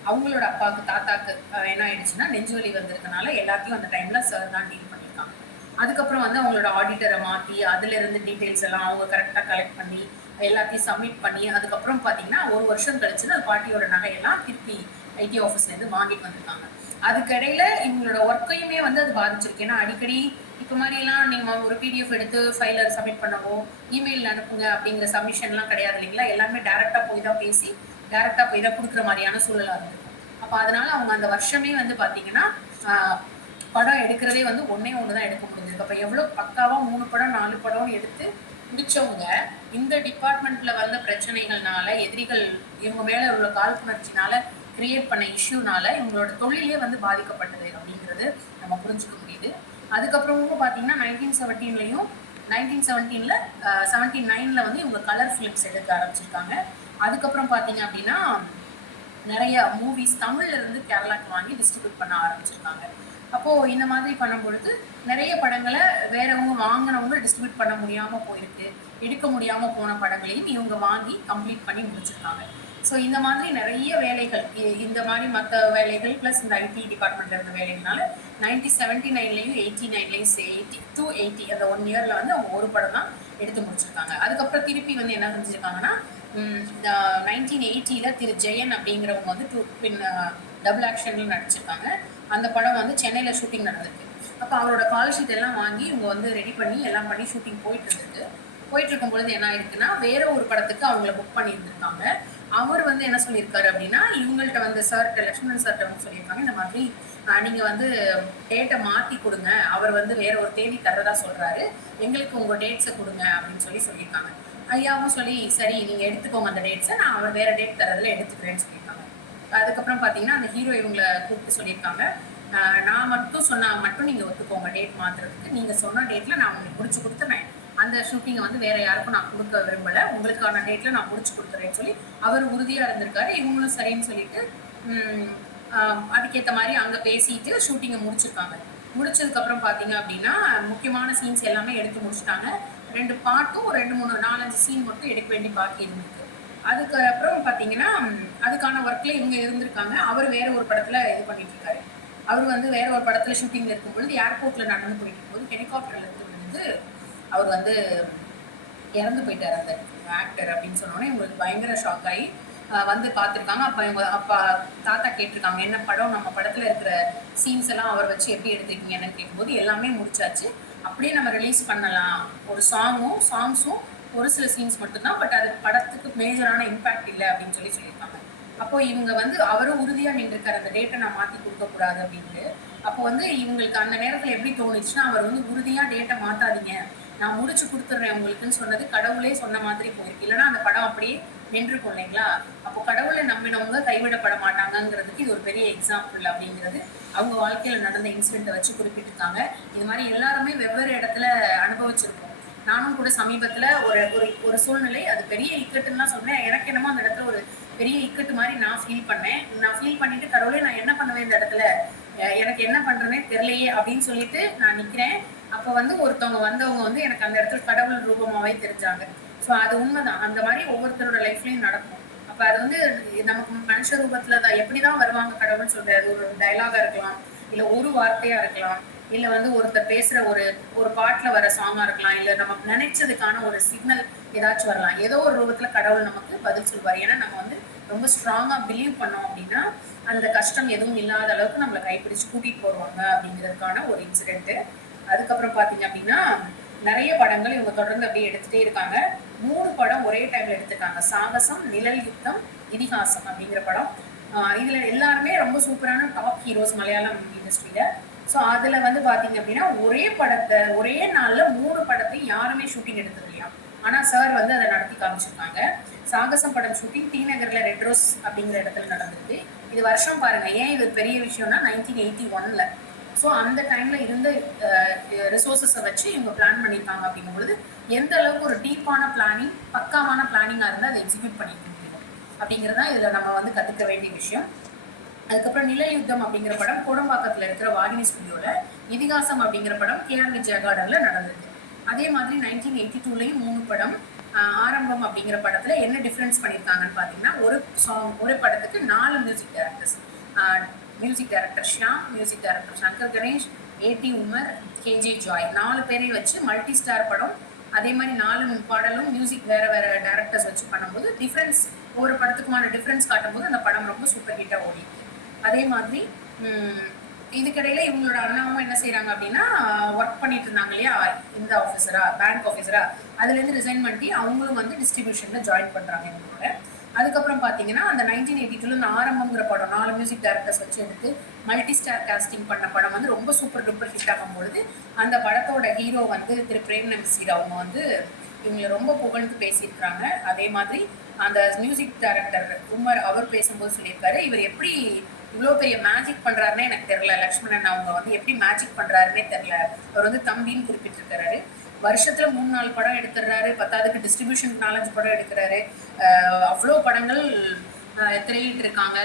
அவங்களோட அப்பாவுக்கு தாத்தாக்கு என்ன ஆயிடுச்சுன்னா நெஞ்சுவலி வந்திருக்கனால எல்லாத்தையும் அந்த டைம்ல சார் தான் டீல் பண்ணியிருக்காங்க. அதுக்கப்புறம் வந்து அவங்களோட ஆடிட்டரை மாற்றி அதுல இருந்து டீட்டெயில்ஸ் எல்லாம் அவங்க கரெக்டா கலெக்ட் பண்ணி எல்லாத்தையும் சப்மிட் பண்ணி அதுக்கப்புறம் பாத்தீங்கன்னா 1 வருஷம் கழிச்சு அந்த பாட்டியோட நகையெல்லாம் திருப்பி ஐடி ஆஃபீஸ்ல இருந்து வாங்கிட்டு வந்திருக்காங்க. அதுக்கிடையில இவங்களோட ஒர்க்கையுமே வந்து அது பாதிச்சிருக்கு. ஏன்னா அடிக்கடி இப்போ மாதிரிலாம் நீங்கள் ஒரு பிடிஎஃப் எடுத்து ஃபைலில் சப்மிட் பண்ணவோ இமெயில் அனுப்புங்க அப்படிங்கிற சப்மிஷன்லாம் கிடையாது இல்லைங்களா. எல்லாமே டேரெக்டாக போய் தான் பேசி டேரெக்டாக போய் தான் கொடுக்குற மாதிரியான சூழலாக இருந்தது. அப்போ அதனால அவங்க அந்த வருஷமே வந்து பார்த்தீங்கன்னா படம் எடுக்கிறதே வந்து ஒன்று தான் எடுக்க முடிஞ்சிருக்கு. அப்போ எவ்வளோ பக்காவாக 3 படம் 4 படம் எடுத்து முடிச்சவங்க இந்த டிபார்ட்மெண்ட்ல வந்த பிரச்சனைகள்னால, எதிரிகள் இவங்க மேல உள்ள காழ்ப்புணர்ச்சினால கிரியேட் பண்ண இஷ்யூனால இவங்களோட தொழிலே வந்து பாதிக்கப்பட்டது அப்படிங்கிறது நம்ம புரிஞ்சுக்க முடியுது. அதுக்கப்புறமும் பார்த்தீங்கன்னா 1917லையும் 1917ல 79ல வந்து இவங்க கலர் ஃபிலிம்ஸ் எடுக்க ஆரம்பிச்சிருக்காங்க. அதுக்கப்புறம் பார்த்தீங்க அப்படின்னா நிறைய மூவிஸ் தமிழ்ல இருந்து கேரளாக்கு வாங்கி டிஸ்ட்ரிபியூட் பண்ண ஆரம்பிச்சிருக்காங்க. அப்போ இந்த மாதிரி பண்ணும்பொழுது நிறைய படங்களை வேறவங்க வாங்கினவங்க டிஸ்ட்ரிபியூட் பண்ண முடியாம போயிருக்கு. எடுக்க முடியாம போன படங்களையும் இவங்க வாங்கி கம்ப்ளீட் பண்ணி முடிச்சிருக்காங்க. ஸோ இந்த மாதிரி நிறைய வேலைகள், இந்த மாதிரி மற்ற வேலைகள் ப்ளஸ் இந்த ஐடி டிபார்ட்மெண்ட்ல இருந்த வேலைகள்னால 1979லையும் 89லையும் 80 to 80 அந்த 1 இயர்ல வந்து அவங்க ஒரு படம் தான் எடுத்து முடிச்சிருக்காங்க. அதுக்கப்புறம் திருப்பி வந்து என்ன செஞ்சிருக்காங்கன்னா 1980ல திரு ஜெயன் அப்படிங்கிறவங்க வந்து டபுள் ஆக்ஷன்ல நடிச்சிருக்காங்க. அந்த படம் வந்து சென்னையில ஷூட்டிங் நடந்திருக்கு. அப்போ அவரோட கால் ஷீட் எல்லாம் வாங்கி இவங்க வந்து ரெடி பண்ணி எல்லாம் பண்ணி ஷூட்டிங் போயிட்டு இருந்திருக்கு. போயிட்டு இருக்கும் பொழுது என்ன ஆயிருக்குன்னா வேற ஒரு படத்துக்கு அவங்கள புக் பண்ணியிருந்திருக்காங்க. அவர் வந்து என்ன சொல்லியிருக்காரு அப்படின்னா இவங்கள்ட்ட வந்து சார்கிட்ட லட்சுமணன் சார்கிட்ட வந்து சொல்லியிருக்காங்க, இந்த மாதிரி நீங்க வந்து டேட்டை மாத்தி கொடுங்க, அவர் வந்து வேற ஒரு தேதி தர்றதா சொல்றாரு, எங்களுக்கு உங்க டேட்ஸை கொடுங்க அப்படின்னு சொல்லியிருக்காங்க. ஐயாவும் சொல்லி சரி நீங்க எடுத்துக்கோங்க அந்த டேட்ஸை, நான் அவர் வேற டேட் தரதுல எடுத்துக்கிறேன்னு சொல்லியிருக்காங்க. அதுக்கப்புறம் பார்த்தீங்கன்னா அந்த ஹீரோ இவங்களை கூப்பிட்டு சொல்லியிருக்காங்க, நான் மட்டும் சொன்னா மட்டும் நீங்க ஒத்துக்கோங்க டேட் மாத்துறதுக்கு, நீங்க சொன்ன டேட்ல நான் உங்களுக்கு முடிச்சு கொடுத்துறேன், அந்த ஷூட்டிங்கை வந்து வேற யாருக்கும் நான் கொடுக்க விரும்பல, உங்களுக்கான டேட்ல நான் முடிச்சு கொடுத்துறேன்னு சொல்லி அவர் உறுதியா இருந்திருக்காரு. இவங்களும் சரின்னு சொல்லிட்டு அதுக்கேற்ற மாதிரி அங்க பேசிட்டு ஷூட்டிங்கை முடிச்சிருக்காங்க. முடிச்சதுக்கு அப்புறம் பாத்தீங்க அப்படின்னா முக்கியமான சீன்ஸ் எல்லாமே எடுத்து முடிச்சிட்டாங்க. 2 பாட்டும் 2 3 4 5 சீன் மட்டும் எடுக்க வேண்டி பாக்கி இருந்திருக்கு. அதுக்கப்புறம் பாத்தீங்கன்னா அதுக்கான ஒர்க்ல இவங்க இருந்திருக்காங்க. அவர் வேற ஒரு படத்துல இது பண்ணிட்டு இருக்காரு. அவர் வந்து வேற ஒரு படத்துல ஷூட்டிங்ல இருக்கும் பொழுது ஏர்போர்ட்ல நடந்து போயிட்டு இருக்கும்போது ஹெலிகாப்டர்ல இருந்து விழுந்து அவர் வந்து இறந்து போயிட்டார் அந்த ஆக்டர் அப்படின்னு சொன்னோன்னே இவங்களுக்கு பயங்கர ஷாக் ஆகி வந்து பார்த்துருக்காங்க. அப்போ இவங்க அப்பா தாத்தா கேட்டிருக்காங்க, என்ன படம் நம்ம படத்தில் இருக்கிற சீன்ஸ் எல்லாம் அவர் வச்சு எப்படி எடுத்துருக்கீங்கன்னு கேட்கும்போது எல்லாமே முடிச்சாச்சு, அப்படியே நம்ம ரிலீஸ் பண்ணலாம், ஒரு சாங்ஸும் ஒரு சில சீன்ஸ் மட்டும்தான், பட் அது படத்துக்கு மேஜரான இம்பேக்ட் இல்லை அப்படின்னு சொல்லியிருக்காங்க. அப்போ இவங்க வந்து அவரும் உறுதியாக நின்றுருக்காரு, அந்த டேட்டை நான் மாற்றி கொடுக்கக்கூடாது அப்படின்ட்டு. அப்போ வந்து இவங்களுக்கு அந்த நேரத்தில் எப்படி தோணுச்சுன்னா அவர் வந்து உறுதியாக டேட்டை மாற்றாதீங்க, நான் முடிச்சு கொடுத்துட்றேன் உங்களுக்குன்னு சொன்னது கடவுளே சொன்ன மாதிரி போயிருக்கு, இல்லைன்னா அந்த படம் அப்படியே நின்றுக்கும் இல்லைங்களா. அப்போ கடவுளை நம்பினவங்க கைவிடப்பட மாட்டாங்கிறதுக்கு இது ஒரு பெரிய எக்ஸாம்பிள் அப்படிங்கிறது அவங்க வாழ்க்கையில நடந்த இன்சிடென்ட்டை வச்சு குறிப்பிட்டிருக்காங்க. இது மாதிரி எல்லாருமே வெவ்வேறு இடத்துல அனுபவிச்சிருக்கோம். நானும் கூட சமீபத்துல ஒரு ஒரு சூழ்நிலை, அது பெரிய இக்கட்டுன்னு சொல்றேன், எனக்கு என்னமோ அந்த இடத்துல ஒரு பெரிய இக்கட்டு மாதிரி நான் ஃபீல் பண்ணிட்டு கடவுளே நான் என்ன பண்ணுவேன் இந்த இடத்துல, எனக்கு என்ன பண்றேனே தெரியலையே அப்படின்னு சொல்லிட்டு நான் நிக்கிறேன். அப்போ வந்து ஒருத்தவங்க வந்தவங்க வந்து எனக்கு அந்த இடத்துல கடவுள் ரூபமாவே தெரிஞ்சாங்க. ஸோ அது உண்மைதான், அந்த மாதிரி ஒவ்வொருத்தரோட லைஃப்லயும் நடக்கும். அப்ப அது வந்து நமக்கு மனுஷ ரூபத்துல தான் எப்படிதான் வருவாங்க கடவுள் சொல்றது, அது ஒரு டைலாகா இருக்கலாம், இல்ல ஒரு வார்த்தையா இருக்கலாம், இல்ல வந்து ஒருத்தர் பேசுற ஒரு பாட்டுல வர சாங்கா இருக்கலாம், இல்ல நம்ம நினைச்சதுக்கான ஒரு சிக்னல் ஏதாச்சும் வரலாம், ஏதோ ஒரு ரூபத்துல கடவுள் நமக்கு பதில் சொல்வார். ஏன்னா நம்ம வந்து ரொம்ப ஸ்ட்ராங்கா பிலீவ் பண்ணோம் அப்படின்னா அந்த கஷ்டம் எதுவும் இல்லாத அளவுக்கு நம்மளை கைப்பிடிச்சு கூட்டிட்டு போடுவாங்க அப்படிங்கிறதுக்கான ஒரு இன்சிடென்ட். அதுக்கப்புறம் பாத்தீங்க அப்படின்னா நிறைய படங்கள் இவங்க தொடர்ந்து அப்படியே எடுத்துட்டே இருக்காங்க. 3 படம் ஒரே டைம்ல எடுத்துட்டாங்க, சாகசம், நிழல் யுத்தம், இதிகாசம் அப்படிங்கிற படம். இதுல எல்லாருமே ரொம்ப சூப்பரான டாப் ஹீரோஸ் மலையாளம் இண்டஸ்ட்ரியில. ஸோ அதுல வந்து பாத்தீங்க அப்படின்னா ஒரே படத்தை ஒரே நாள்ல 3 படத்தையும் யாருமே ஷூட்டிங் எடுத்தது இல்லையா, ஆனா சார் வந்து அதை நடத்தி காமிச்சிருக்காங்க. சாகசம் படம் ஷூட்டிங் டி நகர்ல ரெட் ரோஸ் அப்படிங்கிற இடத்துல நடந்திருக்கு. இது வருஷம் பாருங்க, ஏன் இது பெரிய விஷயம்னா 1981ல. ஸோ அந்த டைம்ல இருந்த ரிசோர்ஸஸை வச்சு இவங்க பிளான் பண்ணியிருக்காங்க அப்படிங்கும் பொழுது எந்த அளவுக்கு ஒரு டீப்பான பிளானிங், பக்காவான பிளானிங்காக இருந்தால் அதை எக்ஸிக்யூட் பண்ணிக்க முடியும் அப்படிங்கிறதான் இதில் நம்ம வந்து கற்றுக்க வேண்டிய விஷயம். அதுக்கப்புறம் நிழல் யுத்தம் அப்படிங்கிற படம் கோடம்பாக்கத்தில் இருக்கிற வாகினி ஸ்டுடியோல, இதிகாசம் அப்படிங்கிற படம் கேஆர் விஜயா கார்டன்ல நடந்தது. அதே மாதிரி 1982லையும் 3 படம். ஆரம்பம் அப்படிங்கிற படத்துல என்ன டிஃப்ரென்ஸ் பண்ணியிருக்காங்கன்னு பார்த்தீங்கன்னா ஒரு படத்துக்கு 4 music directors, music director Shyam, music director Shankar Ganesh, AT Ummer, KJ Joy, 4 பேரையும் வச்சு மல்டி ஸ்டார் படம். அதே மாதிரி 4 பாடலும் மியூசிக் வேற வேற டைரக்டர்ஸ் வச்சு பண்ணும்போது டிஃப்ரென்ஸ், ஒவ்வொரு படத்துக்குமான டிஃப்ரென்ஸ் காட்டும்போது அந்த படம் ரொம்ப சூப்பர் ஹிட்டா ஓடிருக்கு. அதே மாதிரி இதுக்கிடையில இவங்களோட அண்ணாவும் என்ன செய்யறாங்க அப்படின்னா, ஒர்க் பண்ணிட்டு இருந்தாங்க இல்லையா, இந்த ஆஃபீஸரா, பேங்க் ஆஃபீஸரா, அதுல இருந்து ரிசைன் பண்ணி அவங்களும் வந்து டிஸ்ட்ரிபியூஷன்ல ஜாயின் பண்றாங்க இவங்களோட. அதுக்கப்புறம் பாத்தீங்கன்னா அந்த 1982 இந்த ஆரம்பம்ங்கிற படம் 4 மியூசிக் டைரக்டர்ஸ் வச்சு எடுத்து மல்டி ஸ்டார் காஸ்டிங் பண்ண படம் வந்து ரொம்ப சூப்பர் டூப்பர் ஹிட் ஆகும் பொழுது அந்த படத்தோட ஹீரோ வந்து திரு பிரேம் நசீர் அவங்க வந்து இவங்களை ரொம்ப புகழ்ந்து பேசியிருக்கிறாங்க. அதே மாதிரி அந்த மியூசிக் டைரக்டர் உமர் அவர் பேசும்போது சொல்லியிருக்காரு, இவர் எப்படி இவ்வளோ பெரிய மேஜிக் பண்றாருன்னே எனக்கு தெரியல, லக்ஷ்மணன் அவங்க வந்து எப்படி மேஜிக் பண்றாருன்னே தெரியல, அவர் வந்து தம்பின்னு குறிப்பிட்டிருக்கிறாரு. வருஷத்துல 3-4 படம் எடுத்துடுறாரு, பத்தாவதுக்கு டிஸ்ட்ரிபியூஷன் 4-5 படம் எடுக்கிறாரு. அவ்வளோ படங்கள் திரையிட்டு இருக்காங்க.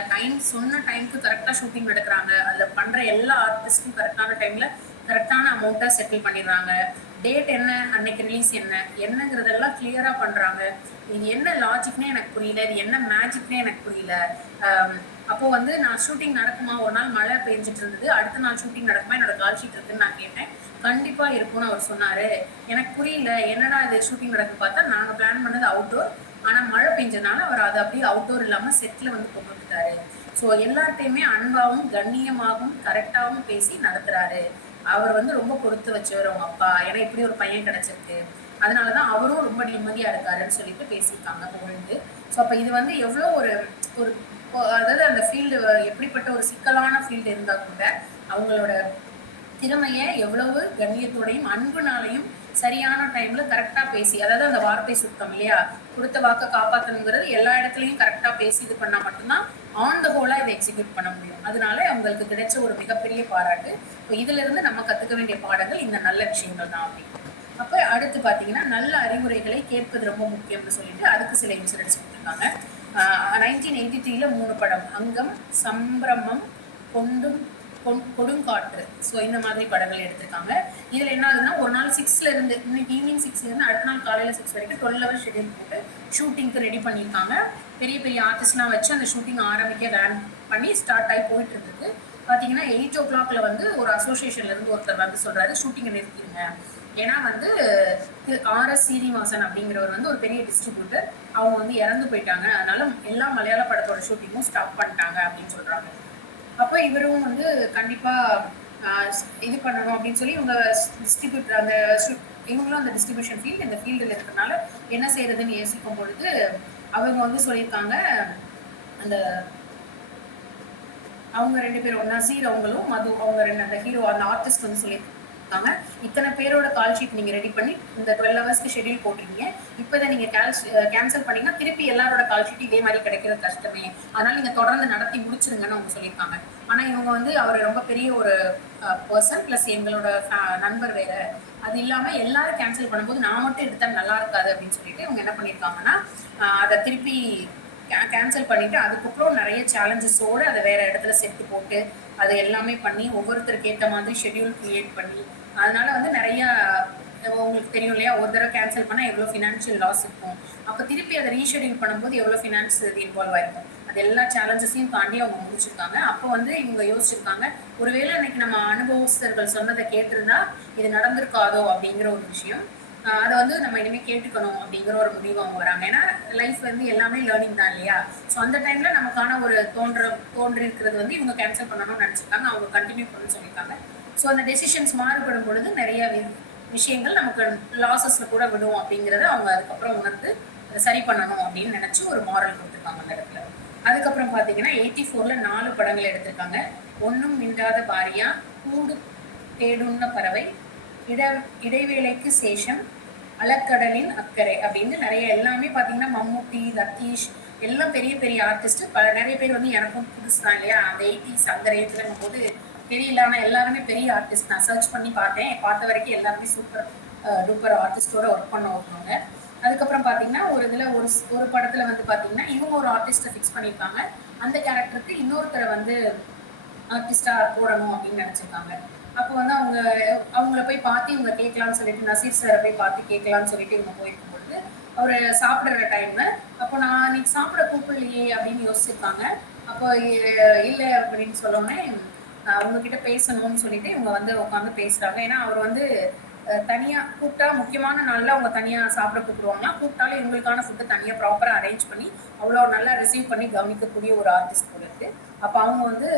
சொன்ன டைமுக்கு கரெக்டாக ஷூட்டிங் நடக்கிறாங்க. அதில் பண்ற எல்லா ஆர்டிஸ்டும் கரெக்டான டைம்ல கரெக்டான அமௌண்ட்டை செட்டில் பண்ணிடுறாங்க. டேட் என்ன, அன்னைக்கு ரிலீஸ் என்னங்கிறதெல்லாம் கிளியரா பண்றாங்க. இது என்ன லாஜிக்னே எனக்கு புரியல, இது என்ன மேஜிக்னே எனக்கு புரியல. அப்போ வந்து நான் ஷூட்டிங் நடக்குமா, ஒரு நாள் மழை பெஞ்சிட்டு இருந்தது, அடுத்த நாள் ஷூட்டிங் நடக்குமா, என்னோட கால் ஷீட் இருக்குன்னு நான் கேட்டேன். கண்டிப்பா இருக்கும்னு அவர் சொன்னாரு. எனக்கு புரியல என்னடா இது ஷூட்டிங் நடக்கு பார்த்தா நாங்க பிளான் பண்ணது அவுட்டோர், ஆனா மழை பெஞ்சதுனால அவர் அதை அப்படியே அவுட்டோர் இல்லாம செட்ல வந்து கொண்டு வந்துட்டாரு. ஸோ எல்லார்ட்டையுமே அன்பாவும் கண்ணியமாகவும் கரெக்டாகவும் பேசி நடத்துறாரு. அவர் வந்து ரொம்ப பொறுத்து வச்சவர் அவங்க அப்பா, ஏன்னா இப்படி ஒரு பையன் கிடைச்சிருக்கு, அதனாலதான் அவரும் ரொம்ப நிம்மதியா இருக்காருன்னு சொல்லிட்டு பேசியிருக்காங்க புகழ்ந்து. ஸோ அப்ப இது வந்து எவ்வளோ ஒரு ஒரு அதாவது அந்த ஃபீல்டு எப்படிப்பட்ட ஒரு சிக்கலான ஃபீல்டு இருந்தா கூட அவங்களோட திறமைய எவ்வளவு கண்ணியத்தோடையும் அன்புனாலையும் சரியான டைம்ல கரெக்டா பேசி, அதாவது அந்த வார்த்தை சுத்தம் இல்லையா, கொடுத்த வாக்க காப்பாற்றணுங்கிறது எல்லா இடத்துலையும் கரெக்டா பேசி இது பண்ணா மட்டும்தான் ஆன் த ஹோலா இதை எக்ஸிக்யூட் பண்ண முடியும். அதனால அவங்களுக்கு கிடைச்ச ஒரு மிகப்பெரிய பாராட்டு. இப்போ இதுல இருந்து நம்ம கத்துக்க வேண்டிய பாடங்கள் இந்த நல்ல விஷயங்கள் தான் அப்படின்னு. அப்ப அடுத்து பாத்தீங்கன்னா நல்ல அறிவுரைகளை கேட்பது ரொம்ப முக்கியம்னு சொல்லிட்டு அதுக்கு சில இன்சிடென்ட்ஸ் கொடுத்துருக்காங்க. 1983 3 படம், அங்கம், சம்பிரமம், கொண்டும் கொடுங்காற்று, ஸோ இந்த மாதிரி படங்கள் எடுத்திருக்காங்க. இதுல என்ன ஆகுதுன்னா, ஒரு நாள் 6ல இருந்து இன்னைக்கு ஈவினிங் 6ல இருந்து அடுத்த நாள் காலையில 6 வரைக்கும் 12 ஹவர்ஸ் ஷெட்யூல் போட்டு ஷூட்டிங்க்கு ரெடி பண்ணியிருக்காங்க. பெரிய பெரிய ஆர்டிஸ்ட்லாம் வச்சு அந்த ஷூட்டிங் ஆரம்பிக்க ரன் பண்ணி ஸ்டார்ட் ஆகி போயிட்டு இருந்தது. பாத்தீங்கன்னா 8 o'clockல வந்து ஒரு அசோசியேஷன்ல இருந்து ஒருத்தர் வந்து சொல்றாரு, ஷூட்டிங்கை நிறுத்திடுங்க. ஏன்னா வந்து RS சீனிவாசன் அப்படிங்கிறவர் வந்து ஒரு பெரிய டிஸ்ட்ரிபியூட்டர், அவங்க வந்து இறந்து போயிட்டாங்க, அதனால எல்லா மலையாள படத்தோட ஷூட்டிங்கும் ஸ்டாப் பண்ணிட்டாங்க அப்படின்னு சொல்றாங்க. அப்போ இவரும் வந்து கண்டிப்பா இது பண்ணணும் அப்படின்னு சொல்லி இவங்க டிஸ்ட்ரிபியூட்டர் அந்த இவங்களும் அந்த டிஸ்ட்ரிபியூஷன் ஃபீல்டு இந்த ஃபீல்டில் இருக்கிறதுனால என்ன செய்யறதுன்னு யோசிக்கும் பொழுது அவங்க வந்து சொல்லியிருக்காங்க, அந்த அவங்க 2 பேரும் நசீர் அவங்களும் மது அவங்க அந்த ஹீரோ அந்த ஆர்டிஸ்ட் வந்து சொல்லியிருக்காங்க, இத்தனை பேரோட கால் ஷீட் நீங்க ரெடி பண்ணி இந்த 12 ஹவர்ஸ்க்கு ஷெட்யூல் போட்டிருக்கீங்க, இப்போதை நீங்க கேன்சல் பண்ணீங்கன்னா திருப்பி எல்லாரோட கால் ஷீட் இதே மாதிரி கிடைக்கிறது கஷ்டமே, அதனால நீங்க தொடர்ந்து நடத்தி முடிச்சிருங்கன்னு அவங்க சொல்லியிருக்காங்க. ஆனா இவங்க வந்து அவர் ரொம்ப பெரிய ஒரு பர்சன், பிளஸ் எங்களோட நண்பர் வேற, அது இல்லாம எல்லாரும் கேன்சல் பண்ணும்போது நான் மட்டும் எடுத்தா நல்லா இருக்காது அப்படின்னு சொல்லிட்டு இவங்க என்ன பண்ணியிருக்காங்கன்னா அதை திருப்பி கேன்சல் பண்ணிட்டு அதுக்கப்புறம் நிறைய சேலஞ்சஸோடு அதை வேற இடத்துல செட்டு போட்டு அது எல்லாமே பண்ணி ஒவ்வொருத்தருக்கு ஏற்ற மாதிரி ஷெட்யூல் கிரியேட் பண்ணி, அதனால வந்து நிறைய உங்களுக்கு தெரியும் இல்லையா, ஒரு தடவை கேன்சல் பண்ணால் எவ்வளோ ஃபினான்ஷியல் லாஸ் இருக்கும், அப்போ திருப்பி அதை ரீஷெட்யூல் பண்ணும்போது எவ்வளோ ஃபினான்ஸ் இது இன்வால்வ் ஆயிருக்கும், அது எல்லா சேலஞ்சஸையும் தாண்டி அவங்க முடிச்சிருக்காங்க. அப்போ வந்து இவங்க யோசிச்சிருக்காங்க, ஒருவேளை இன்னைக்கு நம்ம அனுபவஸ்தர்கள் சொன்னதை கேட்டிருந்தா இது நடந்திருக்காதோ அப்படிங்கிற ஒரு விஷயம், அதை வந்து நம்ம இனிமேல் கேட்டுக்கணும் அப்படிங்கிற ஒரு முடிவு அவங்க வராங்க. ஏன்னா லைஃப் வந்து எல்லாமே லேர்னிங் தான் இல்லையா. ஸோ அந்த டைம்ல நமக்கான ஒரு தோன்றி இருக்கிறது வந்து இவங்க கேன்சல் பண்ணணும்னு நினச்சிருக்காங்க, அவங்க கண்டினியூ பண்ணணும்னு சொல்லியிருக்காங்க. ஸோ அந்த டெசிஷன்ஸ் மாறுபடும் பொழுது நிறைய விஷயங்கள் நமக்கு லாசஸ்ல கூட விடும் அப்படிங்கிறத அவங்க அதுக்கப்புறம் உணர்ந்து அதை சரி பண்ணணும் அப்படின்னு நினைச்சு ஒரு மாரல் கொடுத்துருக்காங்க அந்த இடத்துல. அதுக்கப்புறம் பார்த்தீங்கன்னா 84ல 4 படங்கள் எடுத்திருக்காங்க. ஒன்றும் மிண்டாத பாரியா, கூடு தேடுன்ன பறவை, இடைவேளைக்கு சேஷம், அலக்கடலின் அக்கறை அப்படின்னு நிறைய எல்லாமே பார்த்தீங்கன்னா மம்முட்டி, லத்தீஷ் எல்லாம் பெரிய பெரிய ஆர்டிஸ்ட். நிறைய பேர் வந்து எனக்கும் புதுசு தான் இல்லையா, அந்த 80s அந்த ரேஞ்சிலும் போது தெரியல, ஆனால் எல்லாருமே பெரிய ஆர்டிஸ்ட். நான் சர்ச் பண்ணி பார்த்தேன், பார்த்த வரைக்கும் எல்லாருமே சூப்பர் டூப்பர் ஆர்டிஸ்டோட ஒர்க் பண்ண வருவாங்க. அதுக்கப்புறம் பார்த்தீங்கன்னா ஒரு இதில் ஒரு படத்தில் வந்து பார்த்தீங்கன்னா இவங்க ஒரு ஆர்டிஸ்ட்டை ஃபிக்ஸ் பண்ணியிருக்காங்க, அந்த கேரக்டருக்கு இன்னொருத்தரை வந்து ஆர்டிஸ்டாக போடணும் அப்படின்னு நினச்சிருக்காங்க. அப்போ வந்து அவங்கள போய் பார்த்து இவங்க கேட்கலான்னு சொல்லிட்டு நசீர் சாரை போய் பார்த்து கேட்கலான்னு சொல்லிட்டு இவங்க போயிருக்கும்போது அவர் சாப்பிட்ற டைமு, அப்போ நான் இன்னைக்கு சாப்பிட கூப்பிடலையே அப்படின்னு யோசிச்சிருக்காங்க. அப்போ இல்லை அப்படின்னு சொல்லோன்னே அவங்க கிட்ட பேசணும்னு சொல்லிட்டு இவங்க வந்து உட்காந்து பேசுறாங்க. ஏன்னா அவர் வந்து தனியாக கூப்பிட்டா முக்கியமான நாளில் அவங்க தனியாக சாப்பிட கூப்பிடுவாங்களா, கூப்பிட்டாலும் இவங்களுக்கான ஃபுட்டு தனியாக ப்ராப்பராக அரேஞ்ச் பண்ணி அவ்வளோ நல்லா ரிசீவ் பண்ணி கவனிக்கக்கூடிய ஒரு ஆர்டிஸ்ட் போல இருக்கு. அப்போ அவங்க வந்து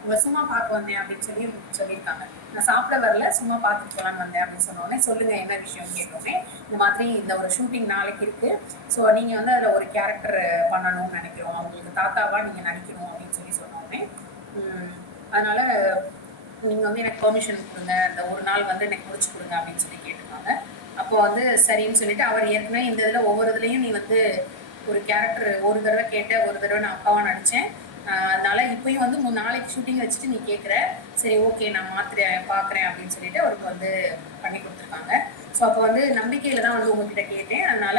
உங்களை சும்மா பார்க்க வந்தேன் அப்படின்னு சொல்லியிருக்காங்க. நான் சாப்பிட வரல, சும்மா பார்த்துட்டு போகலான்னு வந்தேன் அப்படின்னு சொன்னோடனே, சொல்லுங்க என்ன விஷயம் கேட்டோடனே, இந்த மாதிரி இந்த ஒரு ஷூட்டிங் நாளைக்கு இருக்கு, ஸோ நீங்கள் வந்து அதில் ஒரு கேரக்டர் பண்ணணும்னு நினைக்கிறோம், அவங்களுக்கு தாத்தாவா நீங்கள் நடிக்கணும் அப்படின்னு சொன்னோடனே, அதனால நீங்கள் வந்து எனக்கு பெர்மிஷன் கொடுங்க, அந்த ஒரு நாள் வந்து எனக்கு முடிச்சு கொடுங்க அப்படின்னு சொல்லி கேட்டிருக்காங்க. அப்போ வந்து சரின்னு சொல்லிட்டு, அவர் ஏற்கனவே இந்த இதில் ஒவ்வொரு இதுலேயும் நீ வந்து ஒரு கேரக்டர் ஒரு தடவை கேட்ட, ஒரு தடவை நான் அப்பாவாக நடித்தேன், அதனால இப்பயும் வந்து நாளைக்கு ஷூட்டிங் வச்சுட்டு நீ கேட்குற, சரி ஓகே நான் மாத்துறேன் பார்க்குறேன் அப்படின்னு சொல்லிட்டு அவருக்கு வந்து பண்ணி கொடுத்துருக்காங்க. ஸோ அப்போ வந்து நம்பிக்கையில் தான் வந்து உங்ககிட்ட கேட்டேன், அதனால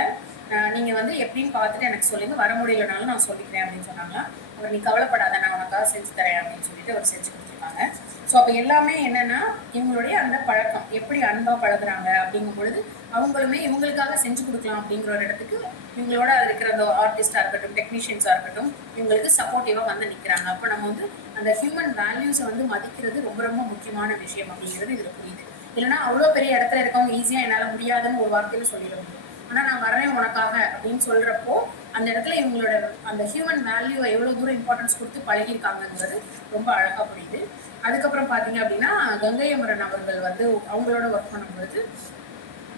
நீங்கள் வந்து எப்படின்னு பார்த்துட்டு எனக்கு சொல்லுங்கள், வர முடியலனாலும் நான் சொல்லிக்கிறேன் அப்படின்னு சொன்னாங்க. அவர் நீ கவலைப்படாத, நான் உனக்காக செஞ்சு தரேன் அப்படின்னு சொல்லிட்டு அவர் செஞ்சு கொடுத்துருக்காங்க. ஸோ அப்போ எல்லாமே என்னென்னா இவங்களுடைய அந்த பழக்கம் எப்படி அன்பாக பழகுறாங்க அப்படிங்கும் பொழுது அவங்களுமே இவங்களுக்காக செஞ்சு கொடுக்கலாம் அப்படிங்கிற ஒரு இடத்துக்கு இவங்களோட இருக்கிற அந்த ஆர்டிஸ்டாக இருக்கட்டும், டெக்னீஷியன்ஸாக இருக்கட்டும், இவங்களுக்கு சப்போர்ட்டிவாக வந்து நிற்கிறாங்க. அப்போ நம்ம வந்து அந்த ஹியூமன் வேல்யூஸை வந்து மதிக்கிறது ரொம்ப ரொம்ப முக்கியமான விஷயம் அப்படிங்கிறது இதில் புரியுது. இல்லைன்னா அவ்வளோ பெரிய இடத்துல இருக்கவங்க ஈஸியாக என்னால் முடியாதுன்னு ஒரு வார்த்தையில் சொல்லிட முடியும். ஆனால் நான் வரேன் உனக்காக அப்படின்னு சொல்கிறப்போ அந்த இடத்துல இவங்களோட அந்த ஹியூமன் வேல்யூவை எவ்வளோ தூரம் இம்பார்ட்டன்ஸ் கொடுத்து பழகியிருக்காங்கங்கிறது ரொம்ப அழகாக புரியுது. அதுக்கப்புறம் பார்த்தீங்க அப்படின்னா, கங்கை அமரன் அவர்கள் வந்து அவங்களோட ஒர்க் பண்ணும்பொழுது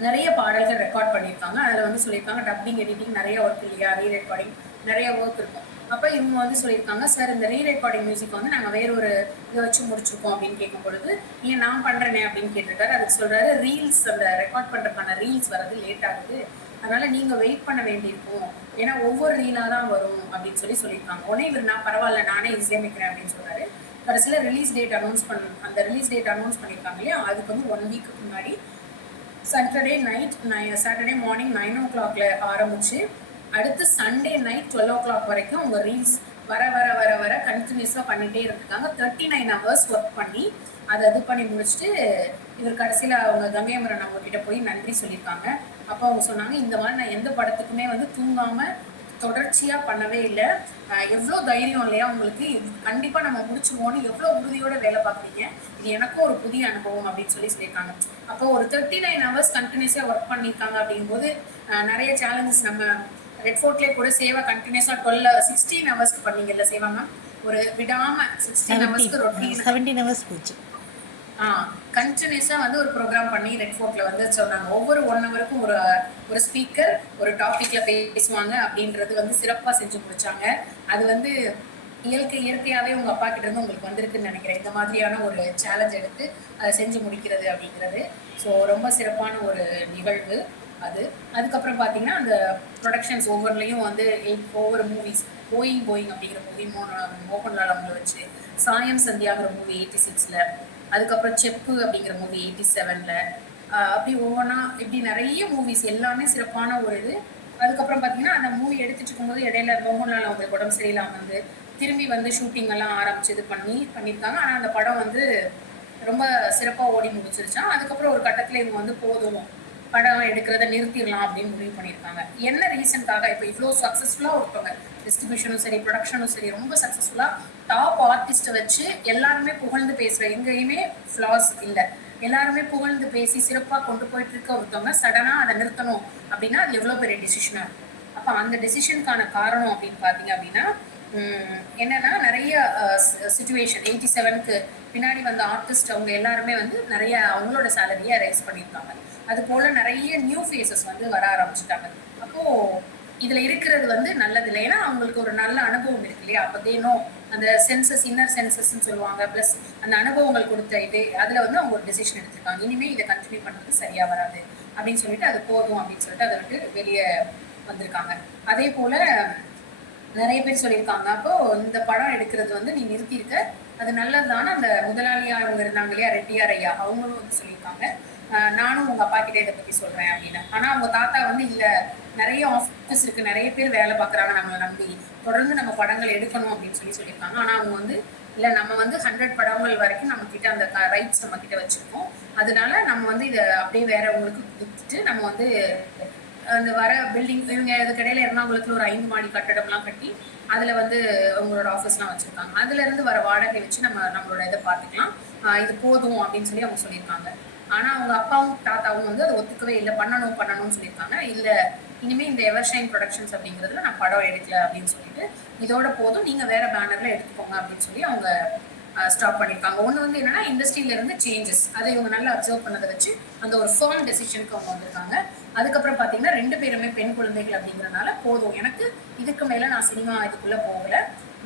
நிறைய பாடல்கள் ரெக்கார்ட் பண்ணியிருக்காங்க. அதில் வந்து சொல்லியிருக்காங்க டப்பிங், எடிட்டிங் நிறைய ஒர்க் இல்லையா, ரீ ரெக்கார்டிங் நிறைய ஒர்க் இருக்கும். அப்போ இவங்க வந்து சொல்லியிருக்காங்க, சார் இந்த ரீ ரெக்கார்டிங் மியூசிக் வந்து நாங்கள் வேற ஒரு இதை வச்சு முடிச்சிருக்கோம் அப்படின்னு கேட்கும் பொழுது, இல்லை நான் பண்ணுறேனே அப்படின்னு கேட்டிருக்காரு. அதுக்கு சொல்கிறாரு, ரீல்ஸ் அந்த ரெக்கார்ட் பண்ணுறதுக்கான ரீல்ஸ் வரது லேட் ஆகுது, அதனால நீங்கள் வெயிட் பண்ண வேண்டியிருக்கும், ஏன்னா ஒவ்வொரு ரீலாக தான் வரும் அப்படின்னு சொல்லியிருக்காங்க. உடனே இவர் நான் பரவாயில்ல நானே இசையமைக்கிறேன் அப்படின்னு சொல்கிறாரு. கடைசியில் ரிலீஸ் டேட் அனௌன்ஸ் பண்ணியிருக்காங்க இல்லையா, அதுக்கு வந்து 1 வீக் முன்னாடி சாட்டர்டே மார்னிங் 9 o'clock ஆரம்பிச்சு அடுத்து சண்டே நைட் 12 o'clock வரைக்கும் அவங்க ரீல்ஸ் வர வர வர வர கண்டினியூஸாக பண்ணிகிட்டே இருந்திருக்காங்க. 39 hours ஒர்க் பண்ணி அதை இது பண்ணி முடிச்சுட்டு இவர் கடைசியில் அவங்க கங்கை அமரன் அவங்க கிட்ட போய் நன்றி சொல்லியிருக்காங்க. அப்போ அவங்க சொன்னாங்க, இந்த மாதிரி நான் எந்த படத்துக்குமே வந்து தூங்காமல் தொடர்ச்சியாக பண்ணவே இல்லை, எவ்வளோ தைரியம் இல்லையா உங்களுக்கு, கண்டிப்பாக நம்ம முடிச்சுவோன்னு எவ்வளோ உறுதியோட வேலை பார்க்குறீங்க, இது எனக்கும் ஒரு புதிய அனுபவம் அப்படின்னு சொல்லியிருக்காங்க. அப்போ ஒரு 39 hours கண்டினியூஸாக ஒர்க் பண்ணியிருக்காங்க அப்படிங்கும்போது நிறைய சேலஞ்சஸ் நம்ம ரெட் ஃபோர்ட்லேயே கூட சேவா கண்டினியூஸாக 16 hours பண்ணீங்கல்ல சேவா மேம், ஒரு விடாமல் 16 hours ரொட்டீன் 17 hours போச்சு. கண்டினியூஸாக வந்து ஒரு ப்ரோக்ராம் பண்ணி ரெட் ஃபோர்ட்டில் வந்து சொன்னாங்க. ஒவ்வொரு 1 ஹவருக்கும் ஒரு ஸ்பீக்கர் ஒரு டாப்பிக்கில் பேசுவாங்க அப்படின்றது வந்து சிறப்பாக செஞ்சு முடிச்சாங்க. அது வந்து இயற்கையாகவே உங்கள் அப்பா கிட்ட இருந்து உங்களுக்கு வந்திருக்குன்னு நினைக்கிறேன், இந்த மாதிரியான ஒரு சேலஞ்ச் எடுத்து அதை செஞ்சு முடிக்கிறது அப்படிங்கிறது. ஸோ ரொம்ப சிறப்பான ஒரு நிகழ்வு அது. அதுக்கப்புறம் பார்த்தீங்கன்னா அந்த ப்ரொடக்ஷன்ஸ் ஒவ்வொன்றிலையும் வந்து ஒவ்வொரு மூவிஸ் போயிங் அப்படிங்கிற மூவி மோகன்லால் அவங்கள வச்சு, சாயம் சந்தியாங்கிற மூவி 86ல், அதுக்கப்புறம் செப்பு அப்படிங்கிற மூவி 87ல், அப்படி ஒவ்வொன்றா இப்படி நிறைய மூவிஸ் எல்லாமே சிறப்பான ஒரு இது. அதுக்கப்புறம் பார்த்தீங்கன்னா அந்த மூவி எடுத்துட்டு இருக்கும்போது இடையில மோகன்லால் அவங்களுக்கு உடம்பு சரியில்லாமல் வந்து திரும்பி வந்து ஷூட்டிங் எல்லாம் ஆரம்பிச்சு இது பண்ணியிருக்காங்க. ஆனால் அந்த படம் வந்து ரொம்ப சிறப்பாக ஓடி முடிச்சிருச்சான். அதுக்கப்புறம் ஒரு கட்டத்தில் இவங்க வந்து போதும் படம் எடுக்கிறத நிறுத்திடலாம் அப்படின்னு முடிவு பண்ணியிருக்காங்க. என்ன ரீசனுக்காக இப்போ இவ்வளோ சக்ஸஸ்ஃபுல்லாக ஒருத்தவங்க டிஸ்ட்ரிபியூஷனும் சரி ப்ரொடக்ஷனும் சரி ரொம்ப சக்ஸஸ்ஃபுல்லாக டாப் ஆர்டிஸ்ட்டை வச்சு எல்லாருமே புகழ்ந்து பேசுகிற, எங்கேயுமே ஃப்ளாஸ் இல்லை, எல்லாருமே புகழ்ந்து பேசி சிறப்பாக கொண்டு போயிட்டு இருக்க ஒருத்தவங்க சடனாக அதை நிறுத்தணும் அப்படின்னா அது எவ்வளோ பெரிய டெசிஷனாக இருக்கும். அப்போ அந்த டெசிஷனுக்கான காரணம் அப்படின்னு பார்த்தீங்க அப்படின்னா என்னன்னா நிறைய சிச்சுவேஷன் 87க்கு பின்னாடி வந்த ஆர்டிஸ்ட் அவங்க எல்லாருமே வந்து நிறைய அவங்களோட சேலரியை ரைஸ் பண்ணியிருக்காங்க. அது போல நிறைய நியூ ஃபேஸஸ் வந்து வர ஆரம்பிச்சுட்டாங்க. அப்போது இதில் இருக்கிறது வந்து நல்லதில்லை, ஏன்னா அவங்களுக்கு ஒரு நல்ல அனுபவம் இருக்கு இல்லையா, அப்போ தேனோ அந்த சென்சஸ் இன்னர் சென்சஸ்ன்னு சொல்லுவாங்க, ப்ளஸ் அந்த அனுபவங்கள் கொடுத்த இது அதில் வந்து அவங்க ஒரு டெசிஷன் எடுத்திருக்காங்க, இனிமேல் இதை கண்டினியூ பண்ணுறது சரியாக வராது அப்படின்னு சொல்லிட்டு அது போதும் அப்படின்னு சொல்லிட்டு அதை விட்டு வெளியே வந்திருக்காங்க. அதே போல் நிறைய பேர் சொல்லியிருக்காங்க, அப்போ இந்த படம் எடுக்கிறது வந்து நீ நிறுத்தியிருக்க அது நல்லதுதானே, அந்த முதலாளியா அவங்க இருந்தாங்க இல்லையா ரெட்டியார் ஐயா, அவங்களும் வந்து சொல்லியிருக்காங்க நானும் உங்க அப்பா கிட்ட இதை பத்தி சொல்றேன் அப்படின்னு. ஆனா அவங்க தாத்தா வந்து இல்ல, நிறைய ஆஃபீஸ் இருக்கு, நிறைய பேர் வேலை பார்க்குறாங்க நம்மளை நம்பி, தொடர்ந்து நம்ம படங்கள் எடுக்கணும் அப்படின்னு சொல்லியிருக்காங்க. ஆனா அவங்க வந்து இல்லை, நம்ம வந்து 100 படங்கள் வரைக்கும் நம்ம கிட்ட அந்த ரைட்ஸ் நம்ம கிட்ட வச்சிருக்கோம், அதனால நம்ம வந்து இதை அப்படியே வேறவங்களுக்கு கொடுத்துட்டு நம்ம வந்து அந்த வர பில்டிங் இவங்க இதுக்கிடையில எர்ணாகுளத்தில் ஒரு 5 மாடி கட்டடம்லாம் கட்டி அதில் வந்து அவங்களோட ஆஃபீஸ்லாம் வச்சுருக்காங்க, அதுலேருந்து வர வாடகை வச்சு நம்மளோட இதை பார்த்துக்கலாம், இது போதும் அப்படின்னு சொல்லி அவங்க சொல்லியிருக்காங்க. ஆனா அவங்க அப்பாவும் தாத்தாவும் வந்து அதை ஒத்துக்கவே இல்லை, பண்ணணும்னு சொல்லியிருக்காங்க. இல்ல இனிமே இந்த எவர்ஷைன் ப்ரொடக்ஷன்ஸ் அப்படிங்கிறதுல நான் படம் எடுக்கல அப்படின்னு சொல்லிட்டு, இதோட போதும், நீங்க வேற பேனர்ல எடுத்துக்கோங்க அப்படின்னு சொல்லி அவங்க ஸ்டாப் பண்ணியிருக்காங்க. ஒன்று வந்து என்னன்னா, இண்டஸ்ட்ரியில இருந்து சேஞ்சஸ் அதை இவங்க நல்லா அப்சர்வ் பண்ணதை வச்சு அந்த ஒரு ஃபர்ம் டெசிஷனுக்கு அவங்க வந்திருக்காங்க. அதுக்கப்புறம் பார்த்தீங்கன்னா 2 பேருமே பெண் குழந்தைகள் அப்படிங்கிறனால, போதும் எனக்கு இதுக்கு மேல நான் சினிமா இதுக்குள்ள போகல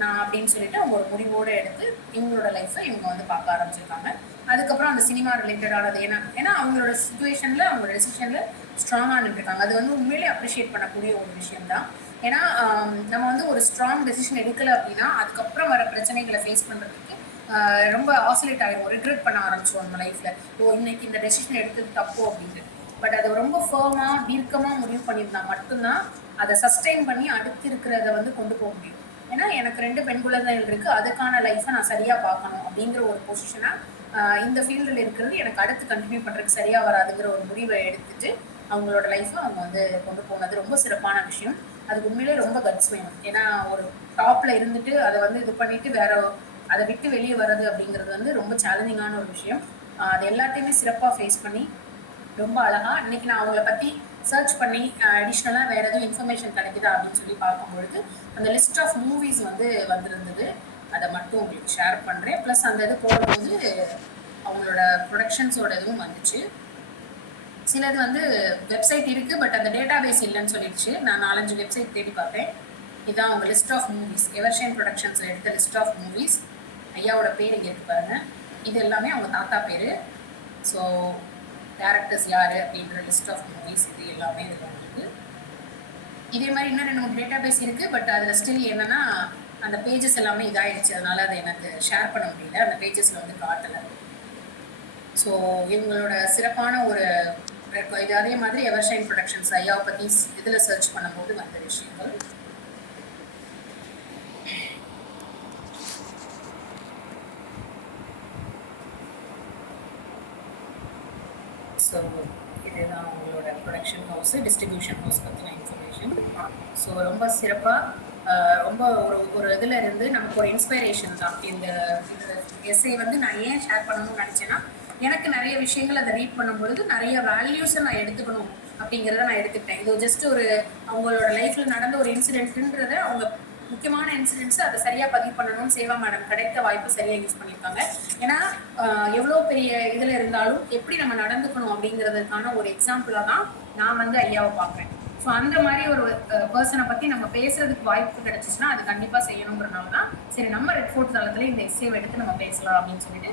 நான் அப்படின்னு சொல்லிட்டு அவங்க ஒரு முடிவோடு எடுத்து இவங்களோட லைஃப்பை இவங்க வந்து பார்க்க ஆரம்பிச்சிருக்காங்க. அதுக்கப்புறம் அந்த சினிமா ரிலேட்டடானது ஏன்னா அவங்களோட சுச்சுவேஷன்ல அவங்களோட டெசிஷன்ல ஸ்ட்ராங்காக நின்றுருக்காங்க. அது வந்து உண்மையிலே அப்ரிஷியேட் பண்ணக்கூடிய ஒரு விஷயம் தான். ஏன்னா நம்ம வந்து ஒரு ஸ்ட்ராங் டெசிஷன் எடுக்கல அப்படின்னா அதுக்கப்புறம் வர பிரச்சனைகளை ஃபேஸ் பண்றதுக்கு ரொம்ப ஆசிலேட் ஆகிடும், ரிக்ரெட் பண்ண ஆரம்பிச்சிடும் நம்ம லைஃப்ல. இன்னைக்கு இந்த டெசிஷன் எடுத்தது தப்பு அப்படின்ட்டு. பட் அது ரொம்ப ஃபர்மா தீர்க்கமா முடிவு பண்ணியிருந்தா மட்டும்தான் அதை சஸ்டெயின் பண்ணி அடுத்து இருக்கிறத வந்து கொண்டு போக முடியும். ஏன்னா எனக்கு 2 பெண் குழந்தைகள் இருக்கு, அதுக்கான லைஃப்பை நான் சரியா பார்க்கணும் அப்படிங்கிற ஒரு பொசிஷனா இந்த ஃபீல்டில் இருக்கிறது எனக்கு அடுத்து கண்டினியூ பண்றதுக்கு சரியா வராதுங்கிற ஒரு முடிவை எடுத்துட்டு அவங்களோட லைஃப்பை அவங்க வந்து கொண்டு போனது ரொம்ப சிறப்பான விஷயம். அதுக்கு உண்மையிலே ரொம்ப கட்ஸ் வேணும். ஏன்னா ஒரு டாப்ல இருந்துட்டு அதை வந்து இது பண்ணிட்டு வேற அதை விட்டு வெளியே வர்றது அப்படிங்கிறது வந்து ரொம்ப சேலஞ்சிங்கான ஒரு விஷயம். அது எல்லாத்தையுமே சிறப்பாக ஃபேஸ் பண்ணி ரொம்ப அழகா இன்னைக்கு நான் அவங்கள பத்தி சர்ச் பண்ணி அடிஷ்னலா வேற எதுவும் இன்ஃபர்மேஷன் கிடைக்குதா அப்படின்னு சொல்லி பார்க்கும்பொழுது அந்த லிஸ்ட் ஆஃப் மூவிஸ் வந்து வந்திருந்தது. அதை மட்டும் உங்களுக்கு ஷேர் பண்றேன். ப்ளஸ் அந்த இது போடும்போது அவங்களோட ப்ரொடக்ஷன்ஸோட இதுவும் வந்துச்சு. சிலது வந்து வெப்சைட் இருக்கு, பட் அந்த டேட்டா பேஸ் இல்லைன்னு சொல்லிடுச்சு. நான் 4-5 வெப்சைட் தேடி பார்த்தேன். இதான் அவங்க list of movies, Evershine productions எடுத்த லிஸ்ட் ஆஃப் மூவிஸ். ஐயாவோட பேர் இங்கே இருக்கு பாருங்க. இது எல்லாமே அவங்க தாத்தா பேர். ஸோ டேரக்டர்ஸ் யார் அப்படின்ற லிஸ்ட் ஆஃப் மூவிஸ் இது எல்லாமே இதில் வந்துருக்கு. இதே மாதிரி இன்னும் 2-3 டேட்டா பேஸ் இருக்குது, பட் அதில் ஸ்டில் என்னென்னா அந்த பேஜஸ் எல்லாமே இதாகிடுச்சு, அதனால் அதை எனக்கு ஷேர் பண்ண முடியல, அந்த பேஜஸில் வந்து காட்டலை. ஸோ இவங்களோட சிறப்பான ஒரு இது. அதே மாதிரி எவர்ஷைன் ப்ரொடக்ஷன்ஸ் ஐயாவை பற்றி இதில் சர்ச் பண்ணும்போது வந்த விஷயங்கள். ஸோ இதுதான் அவங்களோட ப்ரொடக்ஷன் ஹவுஸு, டிஸ்ட்ரிபியூஷன் ஹவுஸ் பற்றின இன்ஃபர்மேஷன். ஸோ ரொம்ப சிறப்பாக ரொம்ப ஒரு இதில் இருந்து நமக்கு ஒரு இன்ஸ்பைரேஷன் தான். இந்த எஸ்ஸே வந்து நான் ஏன் ஷேர் பண்ணணும்னு நினச்சேன்னா, எனக்கு நிறைய விஷயங்கள் அதை ரீட் பண்ணும்பொழுது நிறைய வேல்யூஸை நான் எடுத்துக்கணும் அப்படிங்கிறத நான் எடுத்துக்கிட்டேன். இது ஜஸ்ட் ஒரு அவங்களோட லைஃப்பில் நடந்த ஒரு இன்சிடென்ட்ன்றத அவங்க முக்கியமான இன்சிடென்ட்ஸ் அதை சரியாக பதிவு பண்ணணும்னு சேவா மேடம் கிடைத்த வாய்ப்பு சரியாக யூஸ் பண்ணியிருக்காங்க. ஏன்னா எவ்வளோ பெரிய இதில் இருந்தாலும் எப்படி நம்ம நடந்துக்கணும் அப்படிங்கிறதுக்கான ஒரு எக்ஸாம்பிளாக தான் நான் வந்து ஐயாவை பார்க்குறேன். ஸோ அந்த மாதிரி ஒரு பர்சனை பற்றி நம்ம பேசுறதுக்கு வாய்ப்பு கிடைச்சிச்சுன்னா அது கண்டிப்பாக செய்யணுங்கிறனால தான் சரி நம்ம ரெட் ஃபோர்ட் தளத்தில் இந்த எஸ்ஸேவை எடுத்து நம்ம பேசலாம் அப்படின்னு சொல்லிட்டு